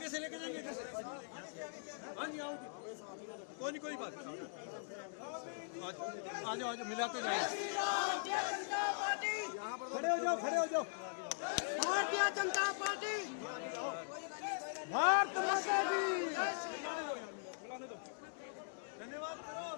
आगे से लेके जाएंगे इधर से। हाँ जी आओ, कोई बात नहीं, आ जाओ मिलाते जाएंगे। खड़े हो जाओ भारतीय जनता पार्टी, भारत माता की धन्यवाद करो।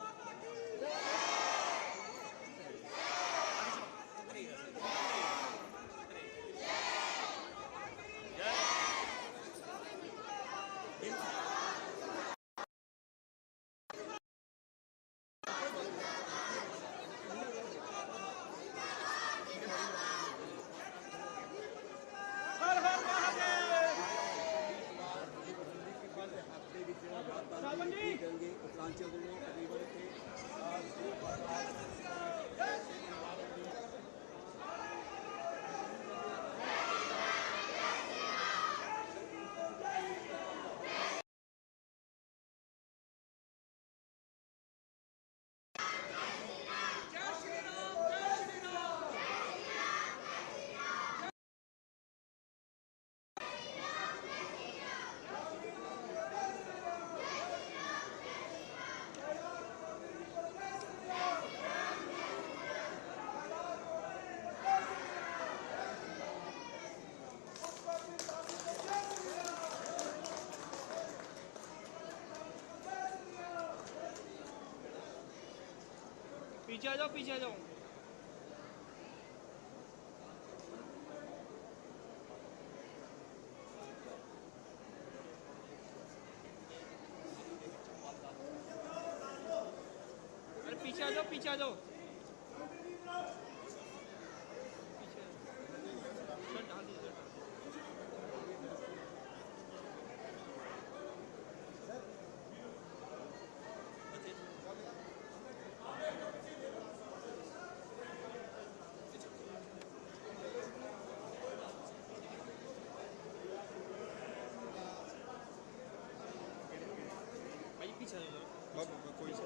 पीछे आ जाओ, पीछे आ जाओ। अरे पीछे आ जाओ, पीछे आ जाओ। पीछे आ जाओ। कोई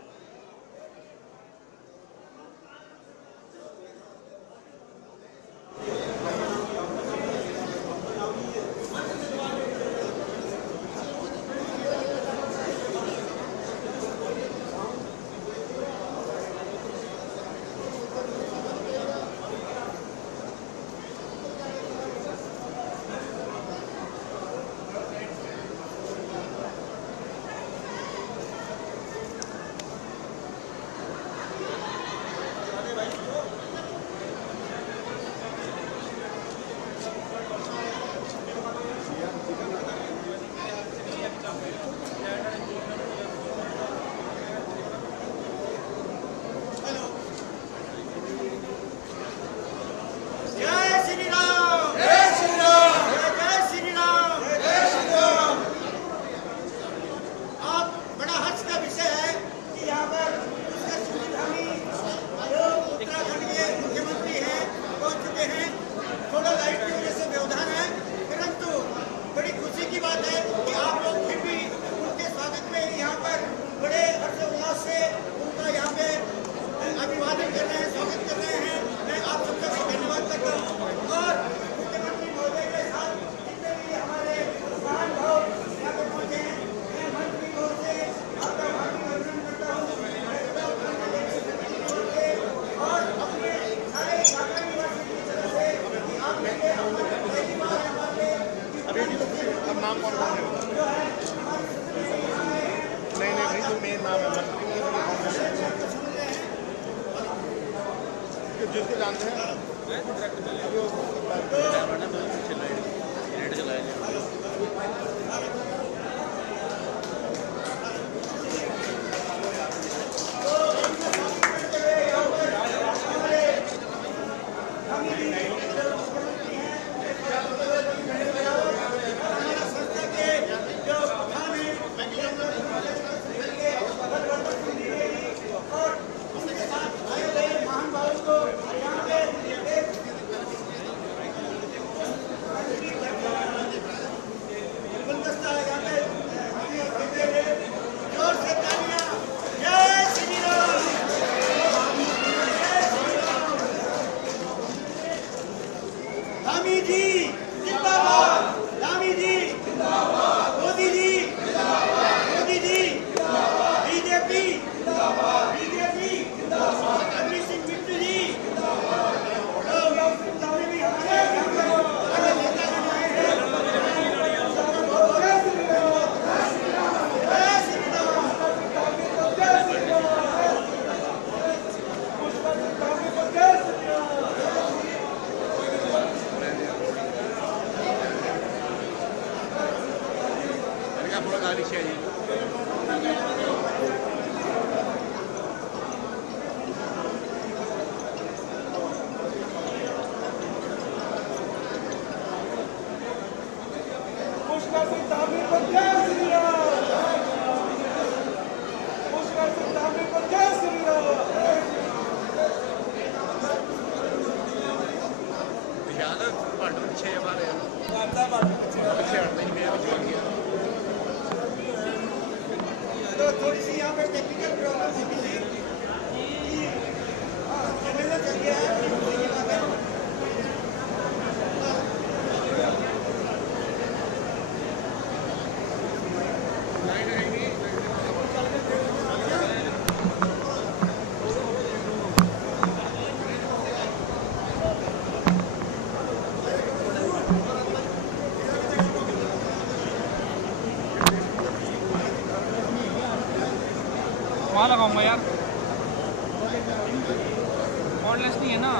जिसको जानते हैं गुलदस्ता तो थोड़ी सी यहाँ पे टेक्निकल प्रॉब्लम हो गई थी। चैनल चल गया है। वहाँ लगाऊंगा यार, कॉर्डलेस नहीं है ना।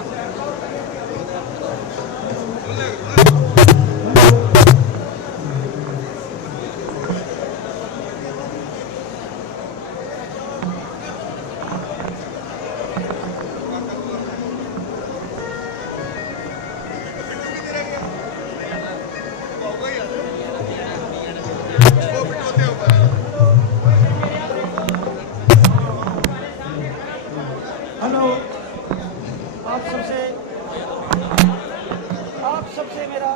हेलो, आप सबसे मेरा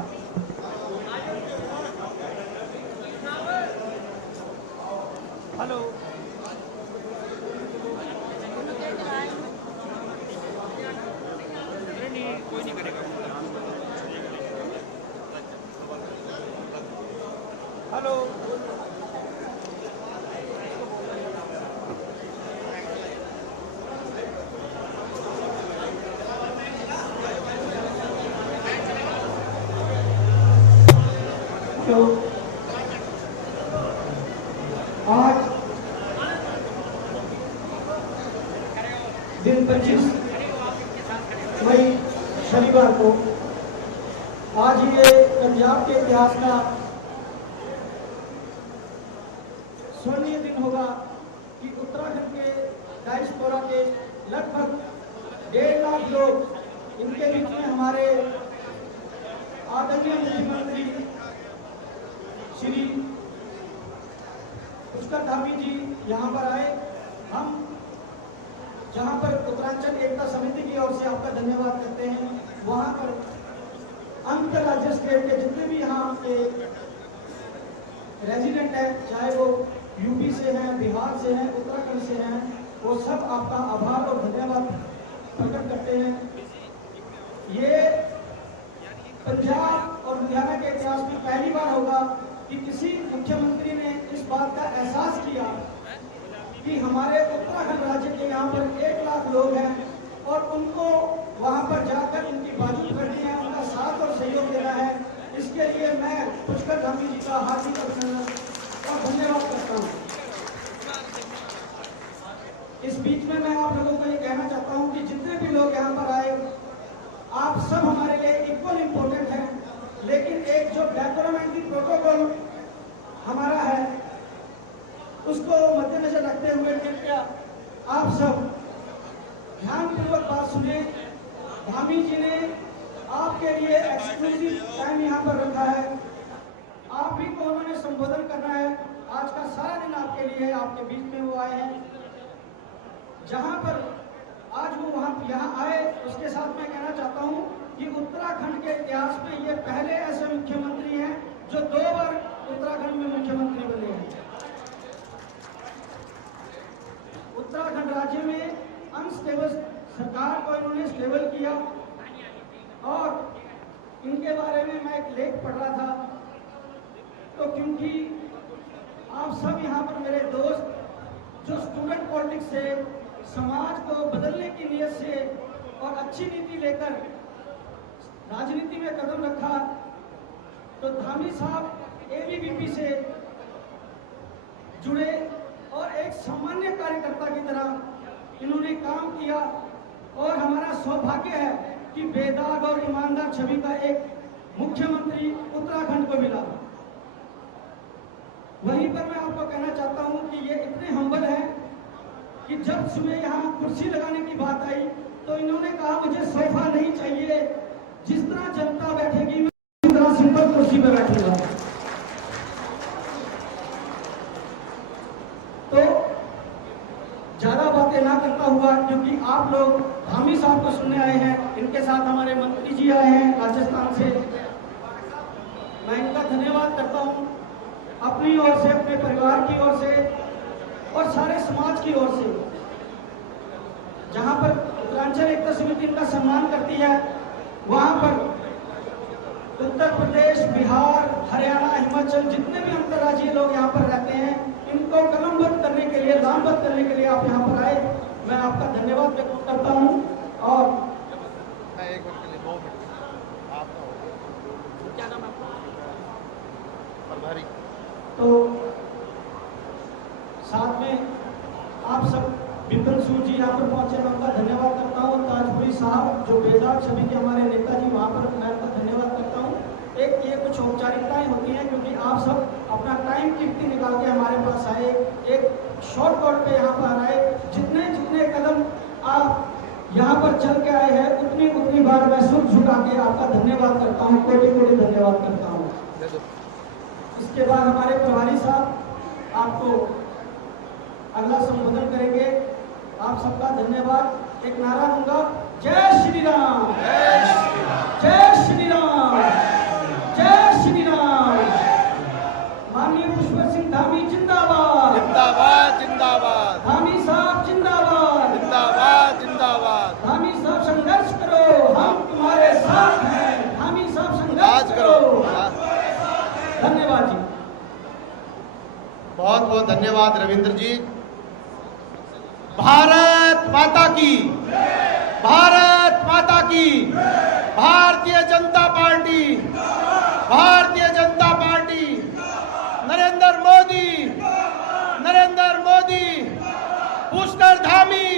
हेलो, नहीं, कोई नहीं करेगा। हेलो, तो आज दिन 25 मई शनिवार को आज ये पंजाब के इतिहास का स्वर्णीय दिन होगा कि उत्तराखंड के डायस्पोरा के लगभग 1.5 लाख लोग, इनके बीच में हमारे आदरणीय मुख्यमंत्री श्री पुष्कर धामी जी यहाँ पर आए। हम जहाँ पर उत्तरांचल एकता समिति की ओर से आपका धन्यवाद करते हैं, वहाँ पर अंतर्राज्य स्टेट के जितने भी यहाँ के रेजिडेंट हैं, चाहे वो यूपी से हैं, बिहार से हैं, उत्तराखंड से हैं, वो सब आपका आभार और धन्यवाद प्रकट करते हैं। ये पंजाब और लुधियाना के इतिहास में पहली बार होगा कि किसी मुख्यमंत्री ने इस बात का एहसास किया कि हमारे उत्तराखंड राज्य के यहाँ पर 1 लाख लोग हैं और उनको वहाँ पर जाकर उनकी बाजू करनी है, उनका साथ और सहयोग देना है। इसके लिए मैं पुष्कर धामी जी का हार्दिक अभिनंदन और धन्यवाद करता हूँ। इस बीच में मैं आप लोगों को ये कहना चाहता हूँ कि जितने भी लोग यहाँ पर आए, आप सब हमारे लिए इक्वल इम्पोर्टेंट हैं, लेकिन एक जो डेकोरमेंट्री प्रोटोकॉल हमारा है उसको मद्देनजर रखते हुए कृपया आप सब ध्यानपूर्वक बात सुने। धामी जी ने आपके लिए एक्सक्लूसिव टाइम यहाँ पर रखा है, आप ही को उन्होंने संबोधन करना है। आज का सारा दिन आपके लिए, आपके बीच में वो आए हैं। जहाँ पर आज वो वहाँ यहाँ आए, उसके साथ मैं कहना चाहता हूँ कि उत्तराखंड के इतिहास में ये पहले ऐसे मुख्यमंत्री हैं जो 2 बार उत्तराखंड में मुख्यमंत्री बने हैं। उत्तराखंड राज्य में अनस्टेबल सरकार को इन्होंने स्टेबल किया और इनके बारे में मैं एक लेख पढ़ रहा था, तो क्योंकि आप सब यहाँ पर मेरे दोस्त जो स्टूडेंट पॉलिटिक्स से समाज को बदलने की नीयत से और अच्छी नीति लेकर राजनीति में कदम रखा, तो धामी साहब एबीवीपी से जुड़े और एक सामान्य कार्यकर्ता की तरह इन्होंने काम किया और हमारा सौभाग्य है कि बेदाग और ईमानदार छवि का एक मुख्यमंत्री उत्तराखंड को मिला। वहीं पर मैं आपको कहना चाहता हूं कि ये इतने हम्बल हैं कि जब सुबह यहाँ कुर्सी लगाने की बात आई तो इन्होंने कहा मुझे सोफा नहीं चाहिए, जिस तरह जनता बैठेगी मैं उस तरह सिंपल कुर्सी पर बैठूंगा। तो ज्यादा बातें ना करता हुआ, क्योंकि आप लोग धामी साहब को सुनने आए हैं, इनके साथ हमारे मंत्री जी आए हैं राजस्थान से, मैं इनका धन्यवाद करता हूँ अपनी ओर से, अपने परिवार की ओर से और सारे समाज की ओर से। जहाँ पर उत्तरांचल एकता समिति इनका सम्मान करती है, वहाँ पर उत्तर प्रदेश, बिहार, हरियाणा, हिमाचल जितने भी अंतर्राज्यीय लोग यहाँ पर रहते हैं, इनको कलमबद्ध करने के लिए, लामबद्ध करने के लिए आप यहाँ पर आए। मैं आपका धन्यवाद व्यक्त करता हूँ। और एक मिनट के लिए 2 मिनट आपका क्या नाम है आपका? प्रभारी। तो साथ में आप सब विपिन सूद जी यहाँ पर पहुंचे, मैं उनका धन्यवाद करता हूँ। ताजपुरी साहब जो बेदाग छवि के हमारे नेता जी, वहाँ पर मैं उनका धन्यवाद करता हूँ। एक ये कुछ औपचारिकताएं होती हैं क्योंकि आप सब अपना टाइम कीमती निकाल के हमारे पास आए, एक शॉर्टकट पे यहाँ पर आए। जितने जितने कदम आप यहाँ पर चल के आए हैं, उतनी उतनी बार मैं सुर झुका के आपका धन्यवाद करता हूँ, कोटि कोटि धन्यवाद करता हूँ। इसके बाद हमारे प्रभारी साहब आपको अगला संबोधन करेंगे। आप सबका धन्यवाद। एक नारा दूंगा, जय श्री राम, जय श्री राम, जय श्री राम। माननीय पुष्प सिंह धामी जिंदाबाद, जिंदाबाद जिंदाबाद, धामी साहब जिंदाबाद, जिंदाबाद जिंदाबाद। धामी साहब संघर्ष करो, हम तुम्हारे साथ हैं। धामी साहब संघर्ष करो। धन्यवाद जी। बहुत बहुत धन्यवाद रविंद्र जी। भारत माता की, भारत माता की। Bharatiya Janata party, Bharatiya Janata party, Narendra Modi, Narendra Modi, Pushkar Dhami.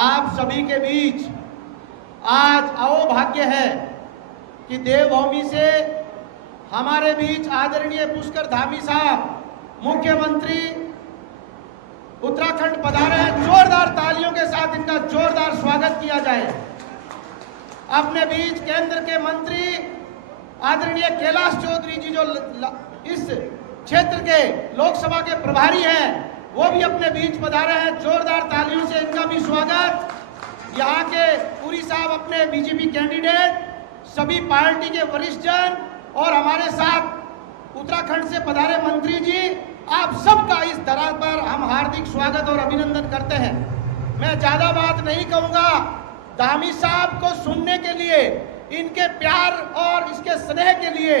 आप सभी के बीच आज अहोभाग्य है कि देवभूमि से हमारे बीच आदरणीय पुष्कर धामी साहब मुख्यमंत्री उत्तराखंड पधारे हैं। जोरदार तालियों के साथ इनका जोरदार स्वागत किया जाए। अपने बीच केंद्र के मंत्री आदरणीय कैलाश चौधरी जी जो इस क्षेत्र के लोकसभा के प्रभारी हैं, वो भी अपने बीच पधारे हैं। जोरदार तालियों से इनका भी स्वागत। यहाँ के पुरी साहब अपने बीजेपी कैंडिडेट, सभी पार्टी के वरिष्ठ जन और हमारे साथ उत्तराखंड से पधारे मंत्री जी, आप सबका इस धरा पर हम हार्दिक स्वागत और अभिनंदन करते हैं। मैं ज्यादा बात नहीं कहूंगा। धामी साहब को सुनने के लिए, इनके प्यार और इसके स्नेह के लिए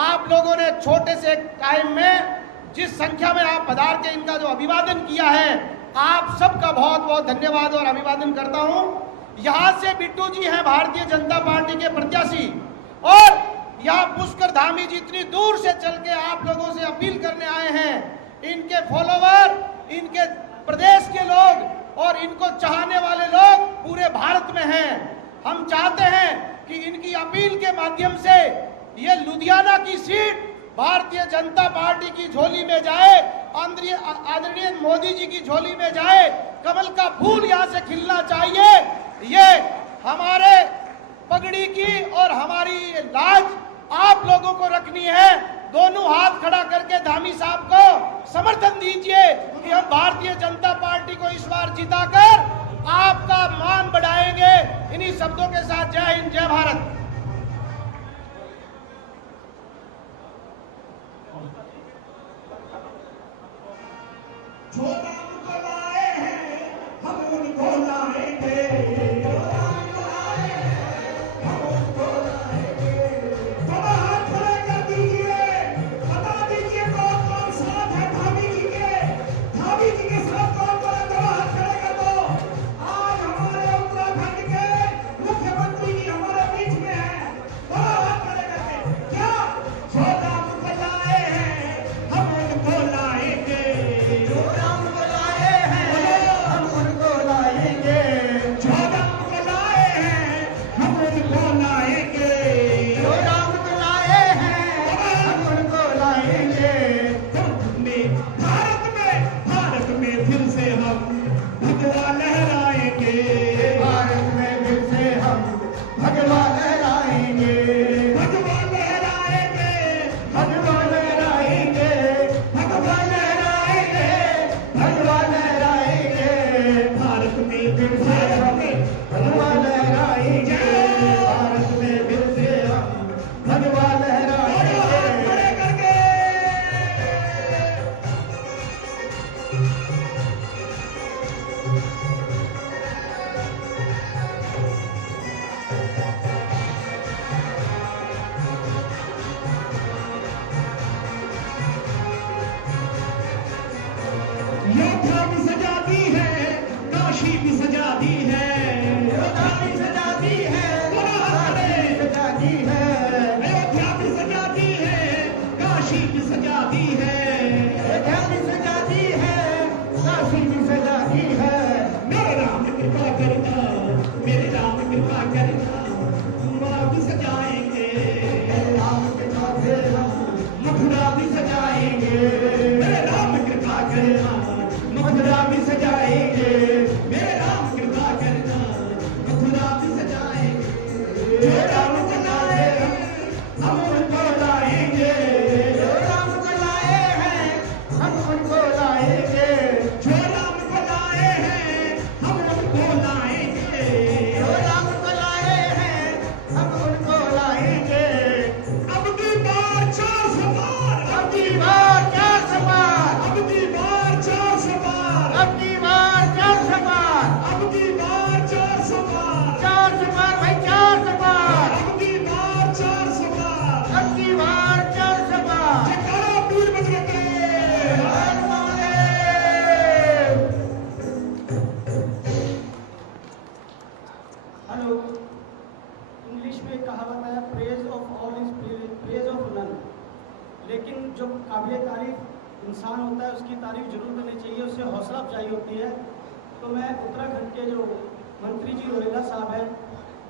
आप लोगों ने छोटे से टाइम में जिस संख्या में आप पधार के इनका जो अभिवादन किया है, आप सबका बहुत बहुत धन्यवाद और अभिवादन करता हूं। यहाँ से बिट्टू जी हैं भारतीय जनता पार्टी के प्रत्याशी, और यहाँ पुष्कर धामी जी इतनी दूर से चल के आप लोगों से अपील करने आए हैं। इनके फॉलोवर, इनके प्रदेश के लोग और इनको चाहने वाले लोग पूरे भारत में हैं। हम चाहते हैं कि इनकी अपील के माध्यम से ये लुधियाना की सीट भारतीय जनता पार्टी की झोली में जाए, आदरणीय मोदी जी की झोली में जाए। कमल का फूल यहाँ से खिलना चाहिए। ये हमारे पगड़ी की और हमारी लाज आप लोगों को रखनी है। दोनों हाथ खड़ा करके धामी साहब को समर्थन दीजिए कि हम भारतीय जनता पार्टी को इस बार जिताकर आपका मान बढ़ाएंगे। इन्हीं शब्दों के साथ जय हिंद, जय भारत। जो हमको लाए हैं हम उनको लाएंगे। मुख्यमंत्री जी हमारे बीच में योद्धा भी सजाती है, काशी भी सजाती है, योद्धा भी सजाती है, काशी भी सजाती है, अयोध्या भी सजाती है, काशी भी सजाती है, अयोध्या भी सजाती है, काशी भी सजाती है। मेरे राम कृपा करना, मेरे राम कृपा करना, मथुरा भी सजाएंगे, मेरे राम कृपा करना, मथुरा भी सजाएंगे, मेरे राम कृपा करना, मथुरा भी सजाएंगे, मेरे राम कृपा करना, मथुरा भी सजाएंगे। जो राम को लाए हम उनको लाएंगे, जो राम को लाए हैं हम उनको लाएंगे, जो राम को लाए हैं हम उनको लाएंगे, जो राम को लाए हैं हम उनको लाएंगे। अब की बार 400 बार, अब की बार 400 बार, अब की बार 400 बार, अब की बार 400 बार, अब की बार 400 बार, 400 बार भाई 400 बार, अब की बार 400 बार, अब की बार 400 बार। जयकारा वीर बजरंग के, हर महादेव। हेलो, इंग्लिश में एक कहावत है, praise of all is praise of none. लेकिन जो काबिल तारीफ इंसान होता है उसकी तारीफ जरूर करनी चाहिए, उससे हौसला अफजाई होती है। तो मैं उत्तराखंड के जो मंत्री जी रोहिला साहब हैं,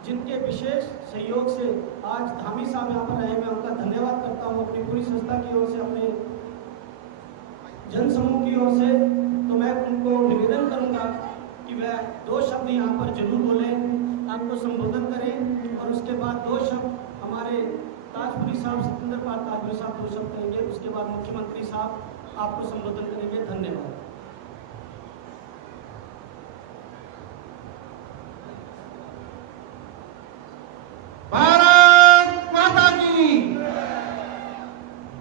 जिनके विशेष सहयोग से आज धामी साहब यहाँ पर रहे, मैं उनका धन्यवाद करता हूँ अपनी पूरी संस्था की ओर से, अपने जन समूह की ओर से। तो मैं उनको निवेदन करूँगा कि वह 2 शब्द यहाँ पर जरूर बोलें, आपको संबोधन करें, और उसके बाद 2 शब्द हमारे ताजपुरी साहब, सतेंद्र पाल ताजपुरी साहब 2 शब्द कहेंगे, उसके बाद मुख्यमंत्री साहब आपको संबोधन करेंगे। धन्यवाद। भारत माता की।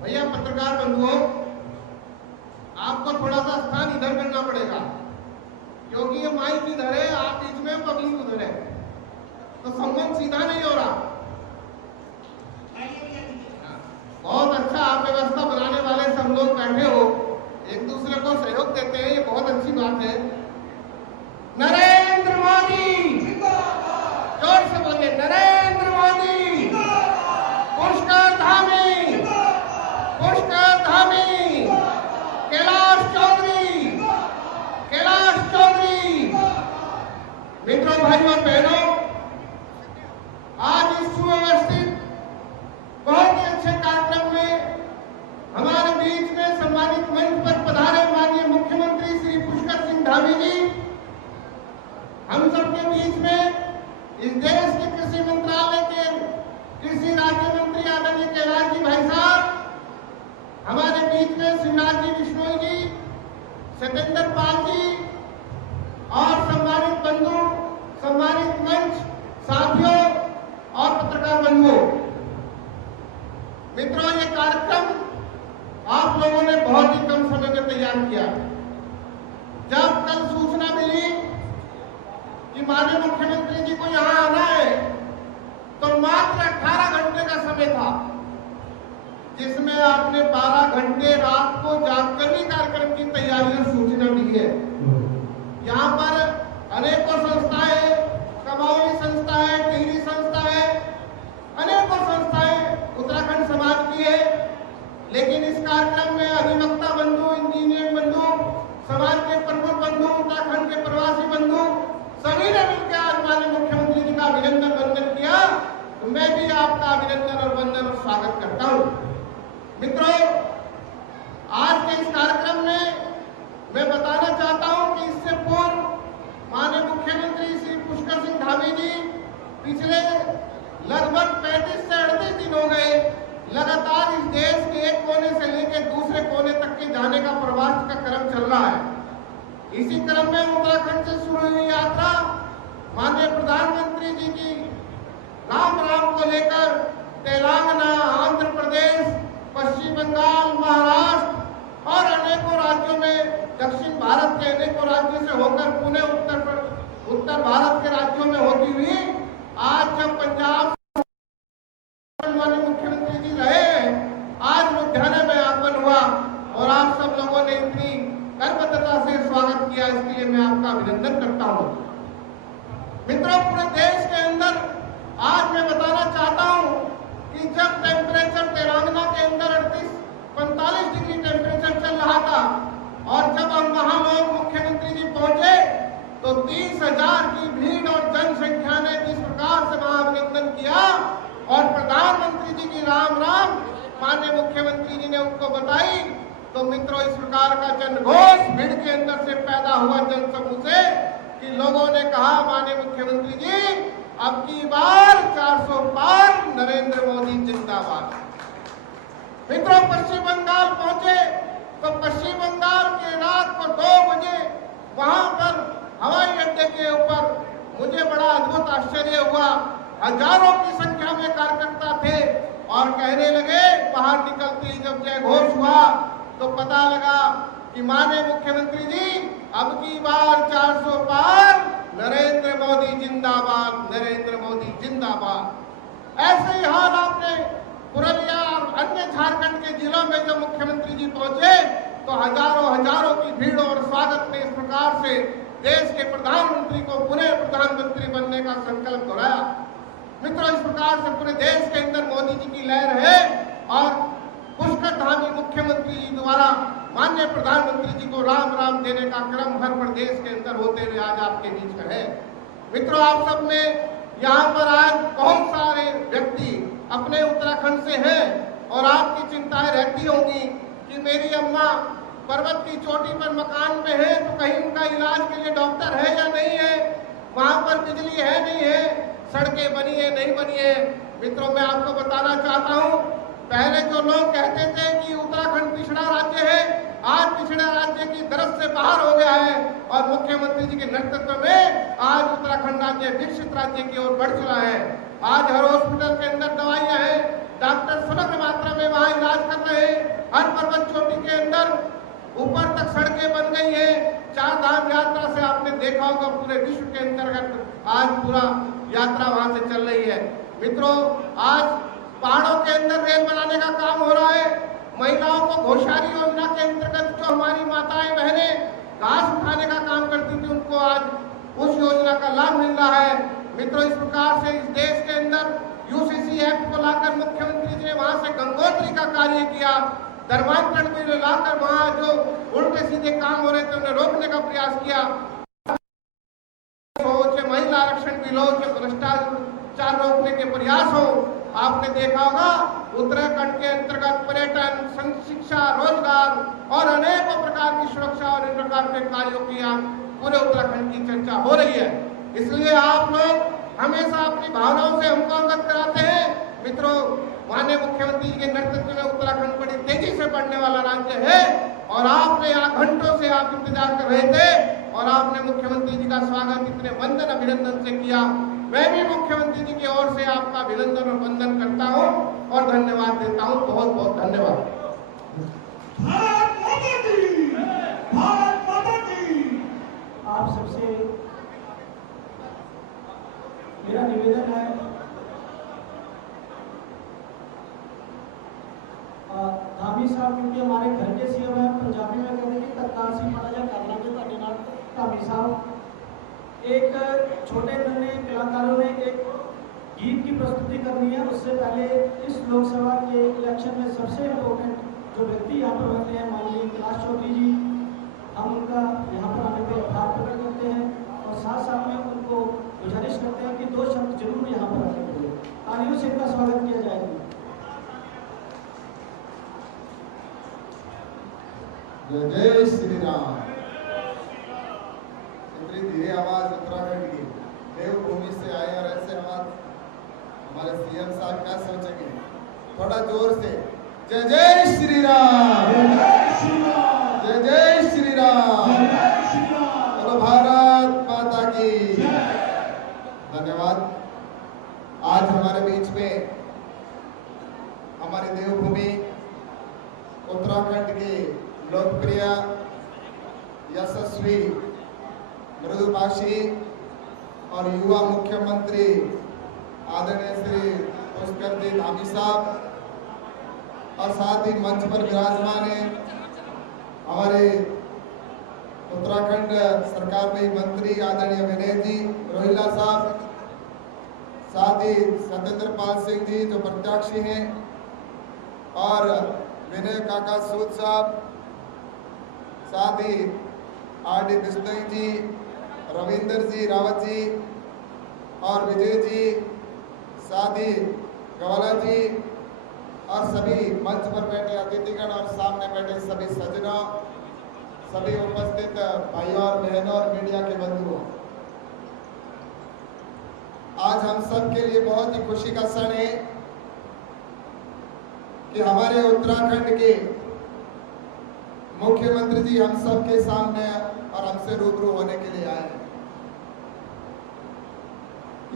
भैया पत्रकार बंधुओं, आपको थोड़ा सा स्थान इधर करना पड़ेगा, क्योंकि ये माइक इधर है, आप बीच में, पब्लिक उधर है, तो संबंध सीधा नहीं हो रहा। बहुत अच्छा, आप व्यवस्था बनाने वाले सब लोग बैठे हो, एक दूसरे को सहयोग देते हैं, ये बहुत अच्छी बात है। नरेंद्र मोदी, जोर से बोले, नरेंद्र मोदी, पुष्कर धामी, पुष्कर धामी, कैलाश चौधरी, कैलाश चौधरी। मित्रों, भाइयों और बहनों, आज इस सुव्यवस्थित बहुत ही अच्छे कार्यक्रम में हमारे बीच में सम्मानित मंच पर पधारे माननीय मुख्यमंत्री श्री पुष्कर सिंह धामी जी, हम सबके बीच में इस देश के कृषि मंत्रालय के कृषि राज्य मंत्री आदरणीय कैलाश जी भाई साहब, हमारे बीच में शिवराज जी बिश्नोई जी, सतेंद्र पाल जी, और सम्मानित बंधु, सम्मानित मंच साथियों और पत्रकार बंधुओं। मित्रों, ये कार्यक्रम आप लोगों ने बहुत ही कम समय में तैयार किया। जब कल सूचना मिली कि माननीय मुख्यमंत्री जी को यहाँ आना है, तो मात्र 18 घंटे का समय था, जिसमें आपने 12 घंटे रात को जागकर ही कार्यक्रम की तैयारी और सूचना दी है। यहाँ पर अनेकों संस्थाएं, कमाऊनी संस्था है, टिहरी संस्था है, अनेकों संस्थाएं उत्तराखंड समाज की है, लेकिन इस कार्यक्रम में अधिवक्ता बंधु, इंजीनियर बंधु, समाज के प्रमुख बंधु, उत्तराखंड के प्रवासी बंधु, सभी ने मिलकर आज माननीय मुख्यमंत्री जी का अभिनंदन वंदन किया। तो मैं भी आपका अभिनंदन और वंदन और स्वागत करता हूँ। मित्रों, आज के इस कार्यक्रम में मैं बताना चाहता हूँ कि इससे पूर्व माननीय मुख्यमंत्री श्री पुष्कर सिंह धामी जी पिछले लगभग 35 से 38 दिन हो गए लगातार इस देश के एक कोने से लेकर दूसरे कोने तक के जाने का प्रवास का क्रम चल रहा है। इसी क्रम में उत्तराखंड से शुरू हुई यात्रा माननीय प्रधानमंत्री जी की राम को लेकर तेलंगाना, आंध्र प्रदेश, पश्चिम बंगाल, महाराष्ट्र और अनेकों राज्यों में दक्षिण भारत के अनेकों राज्यों से होकर पुणे उत्तर भारत के राज्यों में होती हुई आज जब पंजाब माननीय मुख्यमंत्री जी रहे हैं, आज लुधियाना में आगमन हुआ और आप सब लोगों ने इतनी कर्मठता से स्वागत किया, इसके लिए मैं आपका अभिनंदन करता हूं। मित्रों, पूरे देश के अंदर आज मैं बताना चाहता हूं कि जब टेम्परेचर तेलंगाना के अंदर 38-45 डिग्री टेम्परेचर चल रहा था और जब हम वहां लोग मुख्यमंत्री जी पहुंचे तो 30,000 की भीड़ और जनसंख्या ने जिस प्रकार से वहां अभिनंदन किया और प्रधानमंत्री जी की राम राम माननीय मुख्यमंत्री जी ने उनको बताई, तो मित्रों इस प्रकार का जनघोष भीड़ के अंदर से पैदा हुआ जनसमूह से कि लोगों ने कहा माननीय मुख्यमंत्री जी अब की बार 400 पार, नरेंद्र मोदी जिंदाबाद। मित्रों, पश्चिम बंगाल पहुंचे तो पश्चिम बंगाल के रात को 2 बजे वहां पर हवाई अड्डे के ऊपर मुझे बड़ा अद्भुत आश्चर्य हुआ। हजारों की संख्या में कार्यकर्ता थे और कहने लगे, बाहर निकलते ही जब जय घोष हुआ तो पता लगा कि माननीय मुख्यमंत्री जी अब की बार 400 पार, नरेंद्र मोदी जिंदाबाद, नरेंद्र मोदी जिंदाबाद। ऐसे ही हाल आपने पुरुलिया और अन्य झारखंड के जिलों में जब मुख्यमंत्री जी पहुंचे तो हजारों की भीड़ और स्वागत में इस प्रकार से देश के प्रधानमंत्री को पुनः प्रधानमंत्री बनने का संकल्प दोहराया। मित्रों, इस प्रकार से पूरे देश के अंदर मोदी जी की लहर है और पुष्कर धामी मुख्यमंत्री जी द्वारा माननीय प्रधानमंत्री जी को राम राम देने का क्रम हर प्रदेश के अंदर होते हुए आज आपके बीच में है। मित्रों, आप सब में यहाँ पर आज बहुत सारे व्यक्ति अपने उत्तराखंड से हैं और आपकी चिंताएं रहती होंगी कि मेरी अम्मा पर्वत की चोटी पर मकान में है तो कहीं उनका इलाज के लिए डॉक्टर है या नहीं है, वहां पर बिजली है नहीं है, सड़कें बनी है नहीं बनी है। मित्रों, मैं आपको बताना चाहता हूं, पहले जो लोग कहते थे कि उत्तराखंड पिछड़ा राज्य है, आज पिछड़ा राज्य की दरज से बाहर हो गया है और मुख्यमंत्री जी के नेतृत्व में आज उत्तराखंड राज्य विकसित राज्य की ओर बढ़ चुका है। आज हर हॉस्पिटल के अंदर दवाइयां हैं, डॉक्टर समग्र मात्रा में वहां इलाज कर रहे हैं। हर पर्वत चोटी के अंदर ऊपर तक सड़कें बन गई है। 4 धाम यात्रा से आपने देखा होगा पूरे विश्व के अंतर्गत आज पूरा यात्रा वहां से चल रही है। मित्रों, आज पहाड़ों के अंदर रेल बनाने का काम हो रहा है। महिलाओं को घोषारी योजना के अंतर्गत जो हमारी माताएं बहनें घास उठाने का काम करती थी उनको आज उस योजना का लाभ मिल रहा है। मित्रों, इस प्रकार से इस देश के अंदर यूसीसी एक्ट को लाकर मुख्यमंत्री जी ने वहां से गंगोत्री का कार्य किया, धर्मांतरण बिल लाकर वहां जो उल्टे सीधे काम हो रहे थे उन्हें रोकने का प्रयास किया। महिला आरक्षण बिल हो, भ्रष्टाचार रोकने के प्रयास हो। आपने देखा होगा उत्तराखंड के अंतर्गत पर्यटन, शिक्षा, रोजगार और अनेकों प्रकार की सुरक्षा और इन प्रकार के कार्यों की आज पूरे उत्तराखंड की चर्चा हो रही है। इसलिए आप लोग हमेशा अपनी भावनाओं से हमको अवगत कराते हैं। मित्रों, माननीय मुख्यमंत्री जी के नेतृत्व में उत्तराखंड बड़ी तेजी से बढ़ने वाला राज्य है और आपने यहाँ घंटों से आप इंतजार कर रहे थे और आपने मुख्यमंत्री जी का स्वागत इतने वंदन अभिनंदन से किया। मैं भी मुख्यमंत्री जी की ओर से आपका अभिनंदन और वंदन करता हूँ और धन्यवाद देता हूँ। बहुत बहुत धन्यवाद। भारत माता की, भारत माता की। आप सबसे मेरा निवेदन है, धामी साहब क्योंकि हमारे घर के सीएम है, पंजाबी में कहते हैं कि तत्काल सी माड़ा जा कर लागे ਤੁਹਾਡੇ ਨਾਲ धामी साहब। एक छोटे नन्हे कलाकारों ने एक गीत की प्रस्तुति करनी है। उससे पहले इस लोकसभा के इलेक्शन में सबसे इम्पोर्टेंट जो व्यक्ति यहाँ पर रहते हैं माननीय कैलाश चौधरी जी, हम उनका यहाँ पर आने पर आभार प्रकट करते हैं और साथ साथ में उनको गुजारिश करते हैं कि 2 शब्द जरूर यहाँ पर आने के लिए तालियों से इनका स्वागत किया जाएगा। जय श्री राम। इतनी धीरे आवाज उत्तराखंड की देवभूमि से आए और ऐसे आवाज हमारे सीएम साहब क्या सोचेंगे? थोड़ा जोर से जय जय श्री राम, जय जय श्री राम, बोलो भारत माता की। धन्यवाद। आज हमारे बीच में हमारी देवभूमि उत्तराखंड के लोकप्रिय यशस्वी मृदुभाषी और युवा मुख्यमंत्री आदरणीय श्री पुष्कर जी धामी साहब, और साथ ही मंच पर विराजमान है हमारे उत्तराखंड सरकार में मंत्री आदरणीय विनय जी रोहिला साहब, साथ ही सत्येंद्र पाल सिंह जी जो प्रत्याशी हैं, और विनय काका सूद साहब, साथ ही आर.डी. बिश्नोई जी, रविंदर जी रावत जी और विजय जी, साथ ही गवाला जी और सभी मंच पर बैठे अतिथिगण और सामने बैठे सभी सज्जनों, सभी उपस्थित भाइयों और बहनों और मीडिया के बंधुओं, आज हम सब के लिए बहुत ही खुशी का क्षण है कि हमारे उत्तराखंड के मुख्यमंत्री जी हम सब के सामने और हमसे रूबरू होने के लिए आए हैं।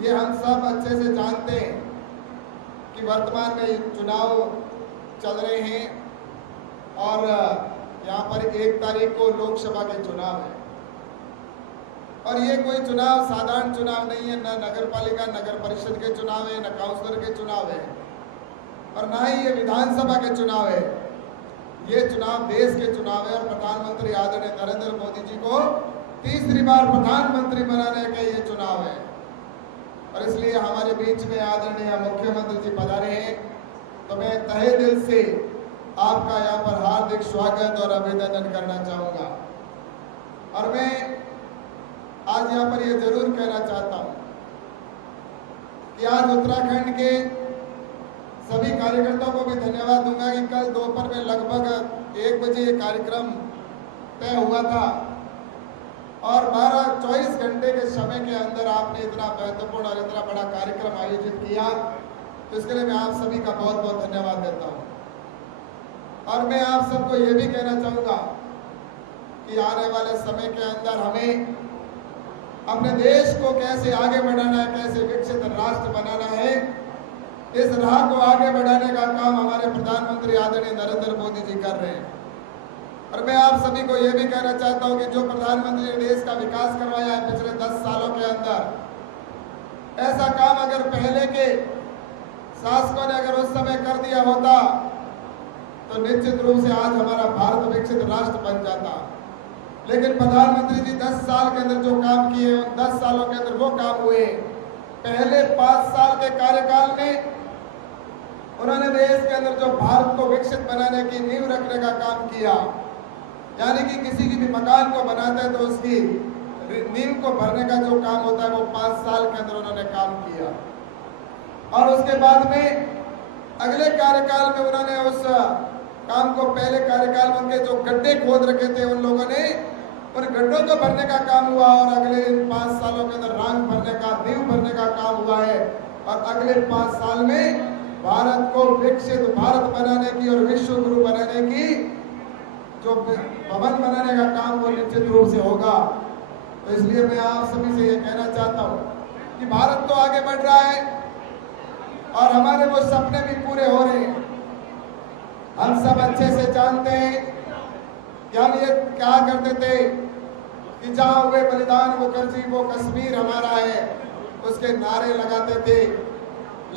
ये हम सब अच्छे से जानते हैं कि वर्तमान में चुनाव चल रहे हैं और यहाँ पर 1 तारीख को लोकसभा के चुनाव है, और ये कोई चुनाव साधारण चुनाव नहीं है, न नगर पालिका नगर परिषद के चुनाव है, न काउंसलर के चुनाव है, और ना ही ये विधानसभा के चुनाव है। ये चुनाव देश के चुनाव है और प्रधानमंत्री आदरणीय नरेंद्र मोदी जी को तीसरी बार प्रधानमंत्री बनाने का ये चुनाव है, और इसलिए हमारे बीच में आदरणीय मुख्यमंत्री जी पधारे हैं। तो मैं तहे दिल से आपका यहाँ पर हार्दिक स्वागत और अभिनंदन करना चाहूँगा। और मैं आज यहाँ पर ये जरूर कहना चाहता हूँ कि आज उत्तराखंड के सभी कार्यकर्ताओं को भी धन्यवाद दूंगा कि कल दोपहर में लगभग 1 बजे ये कार्यक्रम तय हुआ था, और 24 घंटे के समय के अंदर आपने इतना महत्वपूर्ण और इतना बड़ा कार्यक्रम आयोजित किया, तो इसके लिए मैं आप सभी का बहुत बहुत धन्यवाद देता हूँ। और मैं आप सबको ये भी कहना चाहूँगा कि आने वाले समय के अंदर हमें अपने देश को कैसे आगे बढ़ाना है, कैसे विकसित राष्ट्र बनाना है, इस राह को आगे बढ़ाने का काम हमारे प्रधानमंत्री आदरणीय नरेंद्र मोदी जी कर रहे हैं। और मैं आप सभी को यह भी कहना चाहता हूं कि जो प्रधानमंत्री ने देश का विकास करवाया है पिछले 10 सालों के अंदर, ऐसा काम अगर पहले के शासकों ने अगर उस समय कर दिया होता तो निश्चित रूप से आज हमारा भारत विकसित राष्ट्र बन जाता। लेकिन प्रधानमंत्री जी 10 साल के अंदर जो काम किए, उन 10 सालों के अंदर वो काम हुए। पहले 5 साल के कार्यकाल में उन्होंने देश के अंदर जो भारत को विकसित बनाने की नींव रखने का काम किया, यानी कि किसी की भी मकान को बनाते हैं तो उसकी नींव को भरने का जो काम होता है वो 5 साल के अंदर उन्होंने काम किया। और उसके बाद में अगले कार्यकाल में उन्होंने उस काम को, पहले कार्यकाल में उनके जो गड्ढे खोद रखे थे उन लोगों ने उन गड्ढों को भरने का काम हुआ, और अगले 5 सालों के अंदर रांग भरने का, नींव भरने का काम हुआ है। और अगले 5 साल में भारत को विकसित भारत बनाने की और विश्व गुरु बनाने की जो भवन बनाने का काम वो निश्चित रूप से होगा। तो इसलिए मैं आप सभी से ये कहना चाहता हूँ कि भारत तो आगे बढ़ रहा है और हमारे वो सपने भी पूरे हो रहे हैं। हम सब अच्छे से जानते हैं कि हम ये क्या करते थे कि जहाँ हुए बलिदान मुखर्जी वो कश्मीर हमारा है, उसके नारे लगाते थे,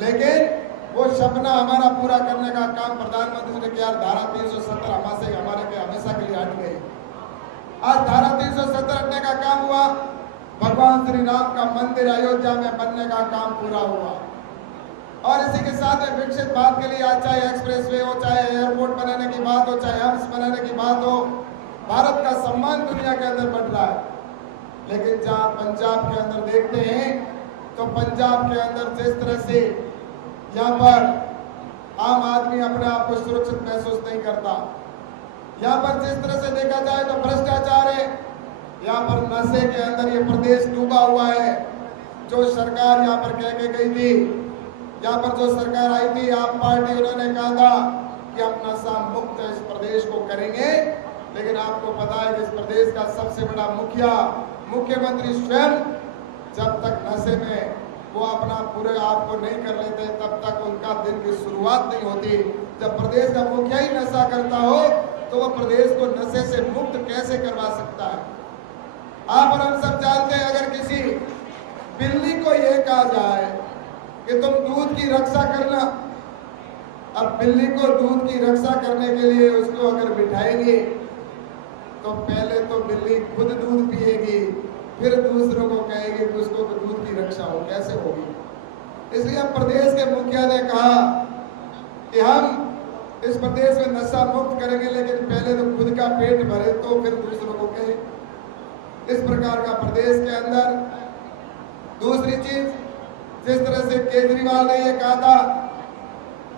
लेकिन वो सपना हमारा पूरा करने का काम प्रधानमंत्री ने किया। धारा 370 हमारे के हमेशा के लिए हट गई। आज धारा 370 हटने का काम हुआ, भगवान श्री राम का मंदिर अयोध्या में बनने का काम पूरा हुआ। और इसी के साथ में विकसित भारत के लिए आज चाहे एक्सप्रेसवे हो, चाहे एयरपोर्ट बनाने की बात हो, चाहे एम्स बनाने की बात हो, भारत का सम्मान दुनिया के अंदर बढ़ रहा है। लेकिन जहाँ पंजाब के अंदर देखते हैं तो पंजाब के अंदर जिस तरह से यहाँ पर आम आदमी अपने आप को सुरक्षित महसूस नहीं करता, यहाँ पर जिस तरह से देखा जाए तो भ्रष्टाचार है, यहाँ पर नशे के अंदर ये प्रदेश डूबा हुआ है। जो सरकार यहाँ पर कह के गई थी, यहाँ पर जो सरकार आई थी आप पार्टी, उन्होंने कहा था कि हम नशा मुक्त इस प्रदेश को करेंगे, लेकिन आपको पता है कि इस प्रदेश का सबसे बड़ा मुख्यमंत्री स्वयं जब तक नशे में वो अपना पूरे आप को नहीं कर लेते तब तक उनका दिन की शुरुआत नहीं होती। जब प्रदेश का मुखिया ही नशा करता हो तो वो प्रदेश को नशे से मुक्त कैसे करवा सकता है। आप और हम सब जानते हैं, अगर किसी बिल्ली को यह कहा जाए कि तुम दूध की रक्षा करना, अब बिल्ली को दूध की रक्षा करने के लिए उसको अगर बिठाएंगे तो पहले तो बिल्ली खुद दूध पिएगी, फिर दूसरों को कहेगी कि उसको दूध की रक्षा हो, कैसे होगी। इसलिए प्रदेश के मुखिया ने कहा कि हम इस प्रदेश में नशा मुक्त करेंगे, लेकिन पहले तो खुद का पेट भरे तो फिर दूसरों को कहे। इस प्रकार का प्रदेश के अंदर दूसरी चीज, जिस तरह से केजरीवाल ने यह कहा था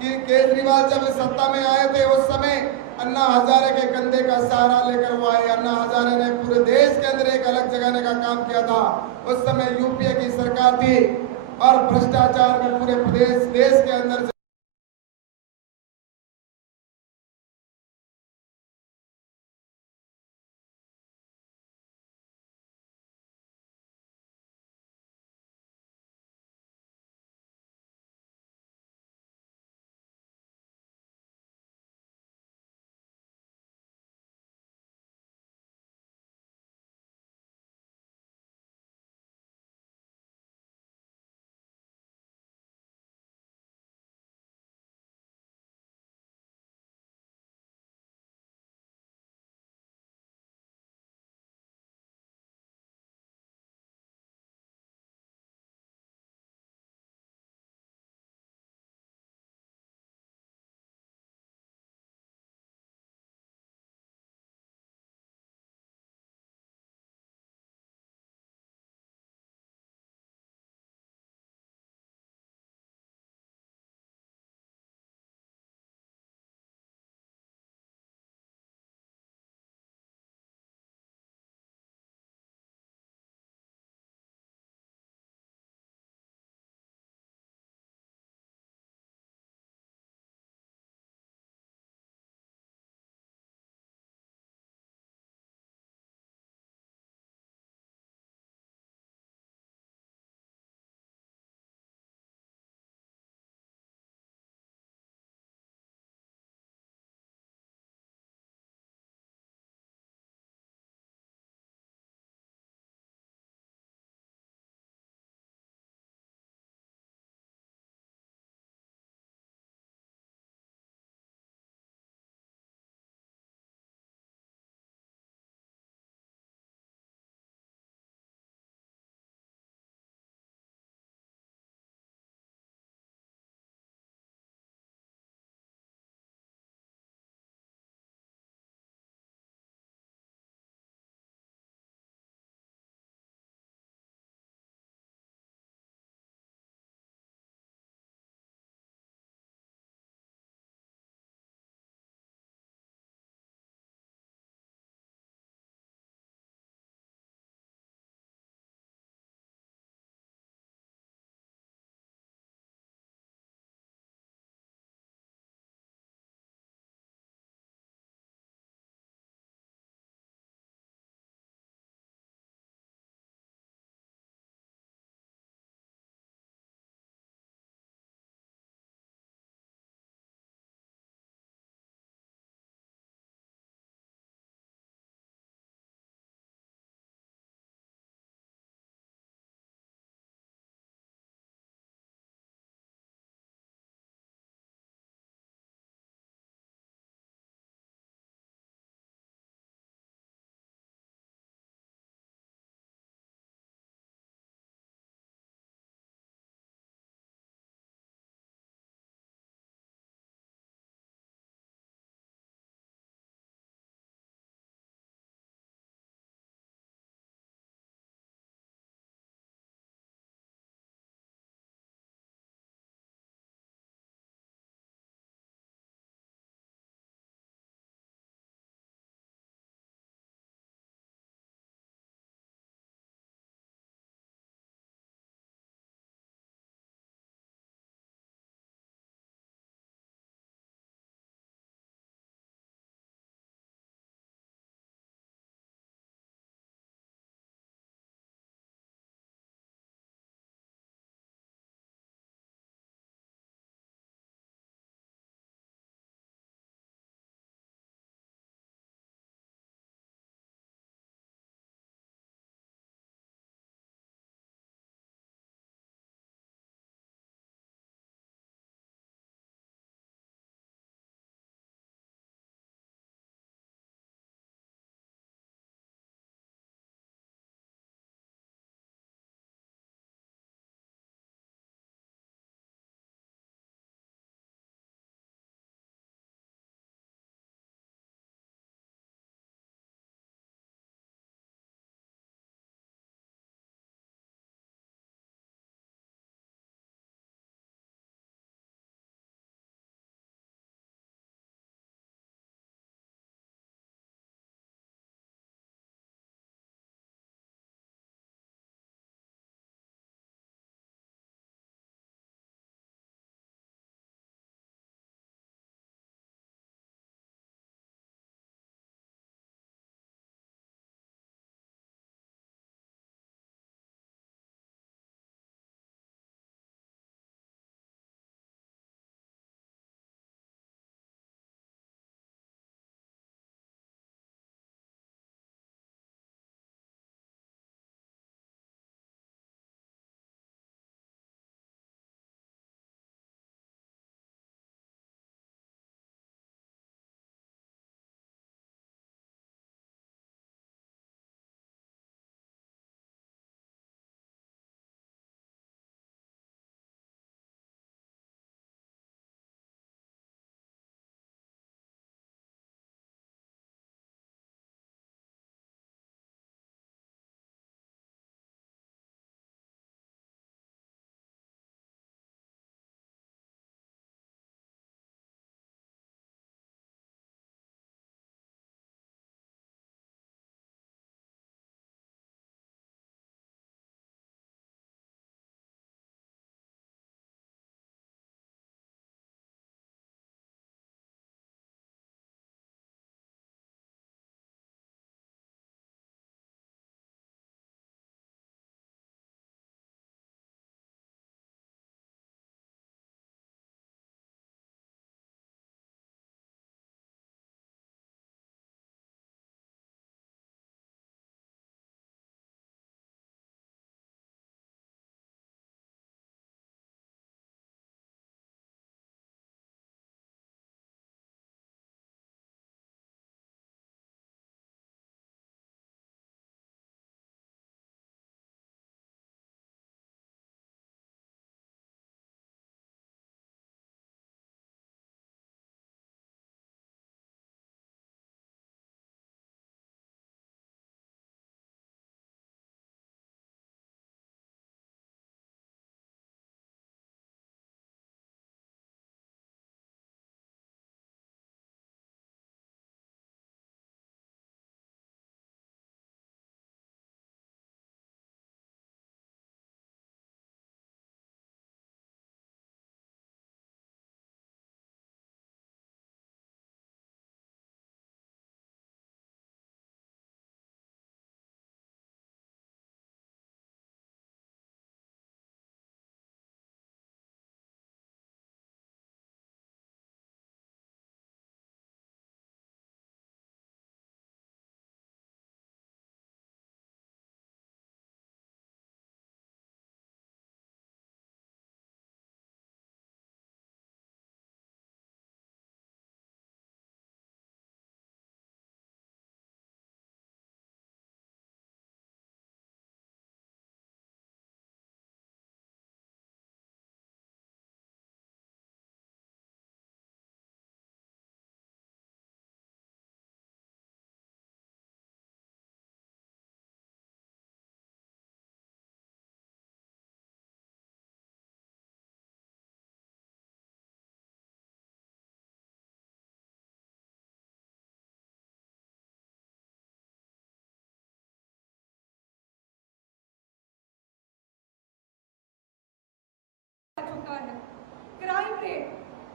कि केजरीवाल जब सत्ता में आए थे उस समय अन्ना हजारे के कंधे का सहारा लेकर वो आए। अन्ना हजारे ने पूरे देश के अंदर एक अलग जगाने का काम किया था। उस समय यूपीए की सरकार थी और भ्रष्टाचार में पूरे प्रदेश देश के अंदर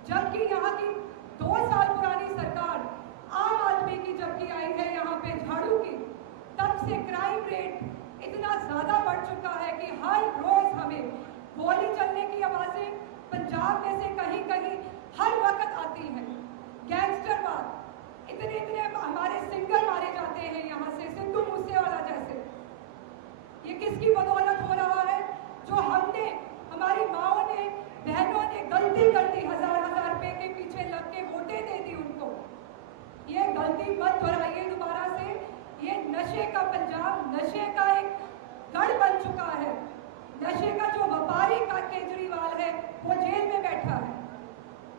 जबकि यहाँ की 2 साल पुरानी सरकार आम आदमी की जबकि आई है यहाँ पे झाड़ू की, तब से क्राइम रेट इतना ज्यादा बढ़ चुका है कि हर रोज हमें गोली चलने की आवाजें पंजाब में से कहीं कहीं हर वक्त आती हैं। गैंगस्टरवाद, इतने हमारे सिंगर मारे जाते हैं यहाँ से, सिद्धू मूसेवाला जैसे। ये किसकी बदौलत हो रहा है? जो हमने, हमारी माओ ने, बहनों ने गलती कर दी, हजार रुपए के पीछे लग के वोटें दे दी उनको। ये गलती मत दोहराइए दोबारा से। ये नशे का पंजाब, नशे का एक गढ़ बन चुका है। नशे का जो व्यापारी का केजरीवाल है वो जेल में बैठा है,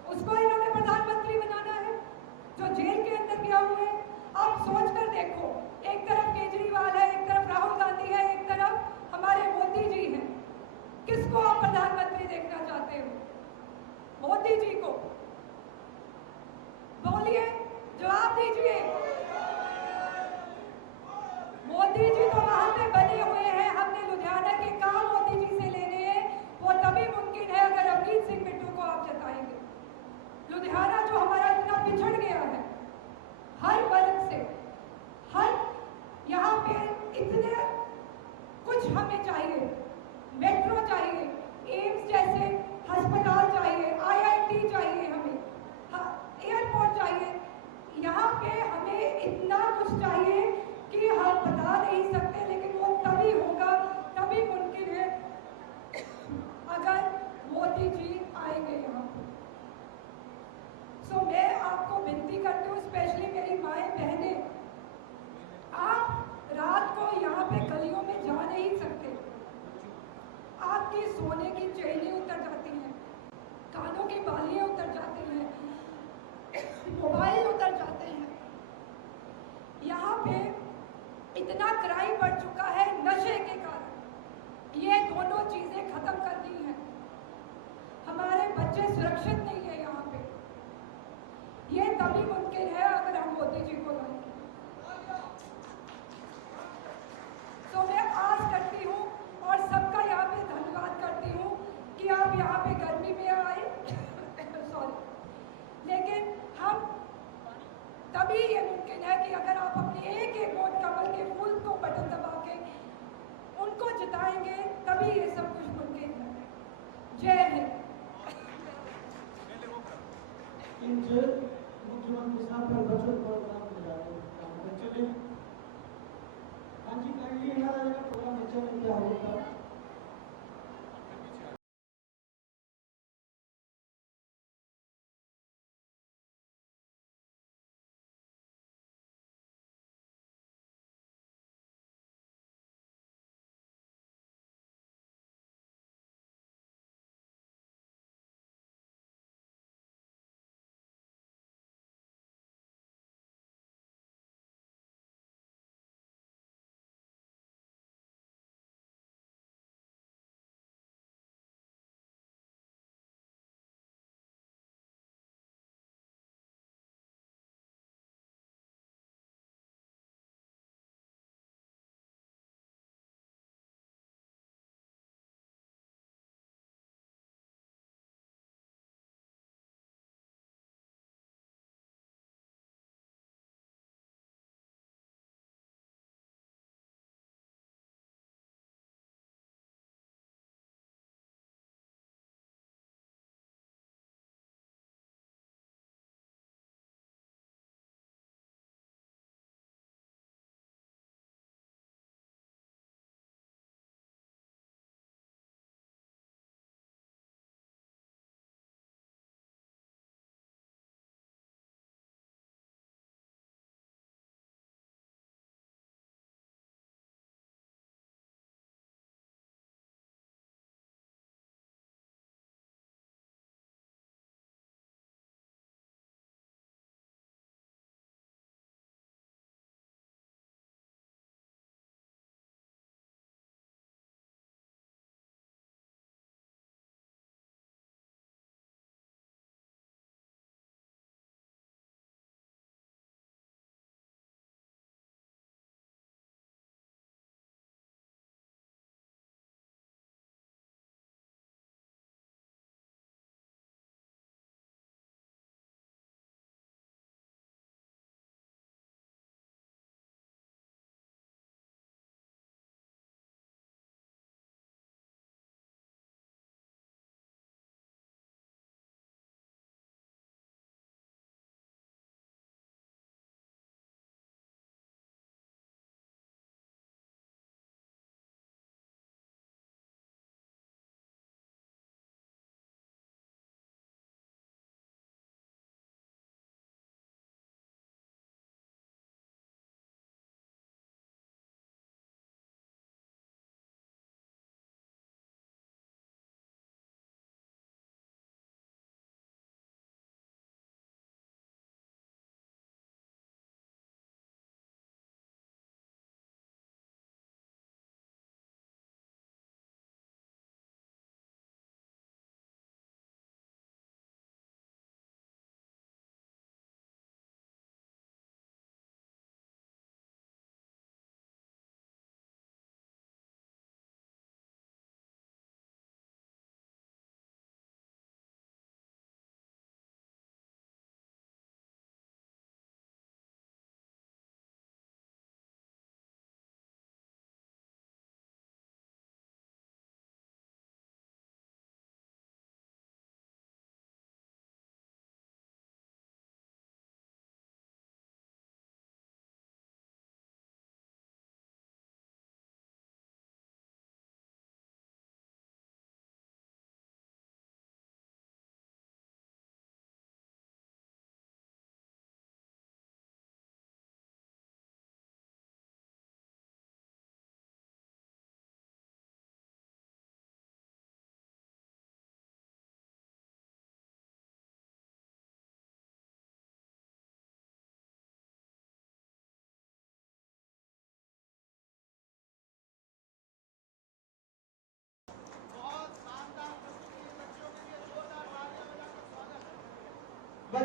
उसको इन्होंने प्रधानमंत्री बनाना है जो जेल के अंदर गया हुआ है। आप सोच कर देखो, एक तरफ केजरीवाल है, एक तरफ राहुल गांधी है, एक तरफ हमारे मोदी जी हैं। किसको आप प्रधानमंत्री देखना चाहते हो? मोदी जी को? बोलिए, जवाब दीजिए। मोदी जी तो वहां पे बने हुए हैं। हमने लुधियाना के काम मोदी जी से लेने हैं, वो तभी मुमकिन है अगर अवनीत सिंह बिट्टू को आप जिताएंगे। लुधियाना जो हमारा इतना पिछड़ गया है हर वर्ग से, हर यहाँ पे इतने कुछ हमें चाहिए, मेट्रो चाहिए, एम्स जैसे अस्पताल चाहिए, IIT चाहिए, हमें एयरपोर्ट चाहिए। यहाँ पे हमें इतना कुछ चाहिए कि हम बता नहीं सकते, लेकिन वो तभी होगा, तभी मुमकिन है अगर मोदी जी आएंगे यहाँ पे। सो मैं आपको विनती करती हूँ, स्पेशली मेरी माएँ बहनें, आप रात को यहाँ पे गलियों में जा नहीं सकते। आपकी सोने की चेनें उतर जाती हैं, कानों की बालियाँ उतर जाती हैं, मोबाइल उतर जाते हैं। यहाँ पे इतना क्राइम बढ़ चुका है नशे के कारण। ये दोनों चीजें खत्म करनी है। हमारे बच्चे सुरक्षित नहीं है यहाँ पे। ये तभी मुमकिन है अगर हम मोदी जी को लाएंगे। तो मैं आस करती हूँ और सबका यहाँ पे धन्यवाद करती हूँ कि आप यहाँ पे गर्मी में आए सॉरी, लेकिन हम तभी ये मुमकिन है कि अगर आप अपनी एक वोट कमल के फूल को बटन दबा के उनको जिताएंगे, तभी ये सब कुछ मुमकिन है। जय हिंद।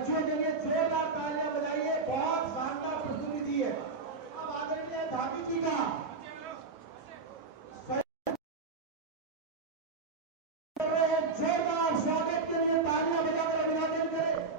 बच्चों के लिए जोरदार तालियां बजाइए, बहुत शानदार प्रस्तुति दी है। अब आदरणीय धामी जी का जोरदार स्वागत के लिए तालियां बजाकर अभिवादन करें।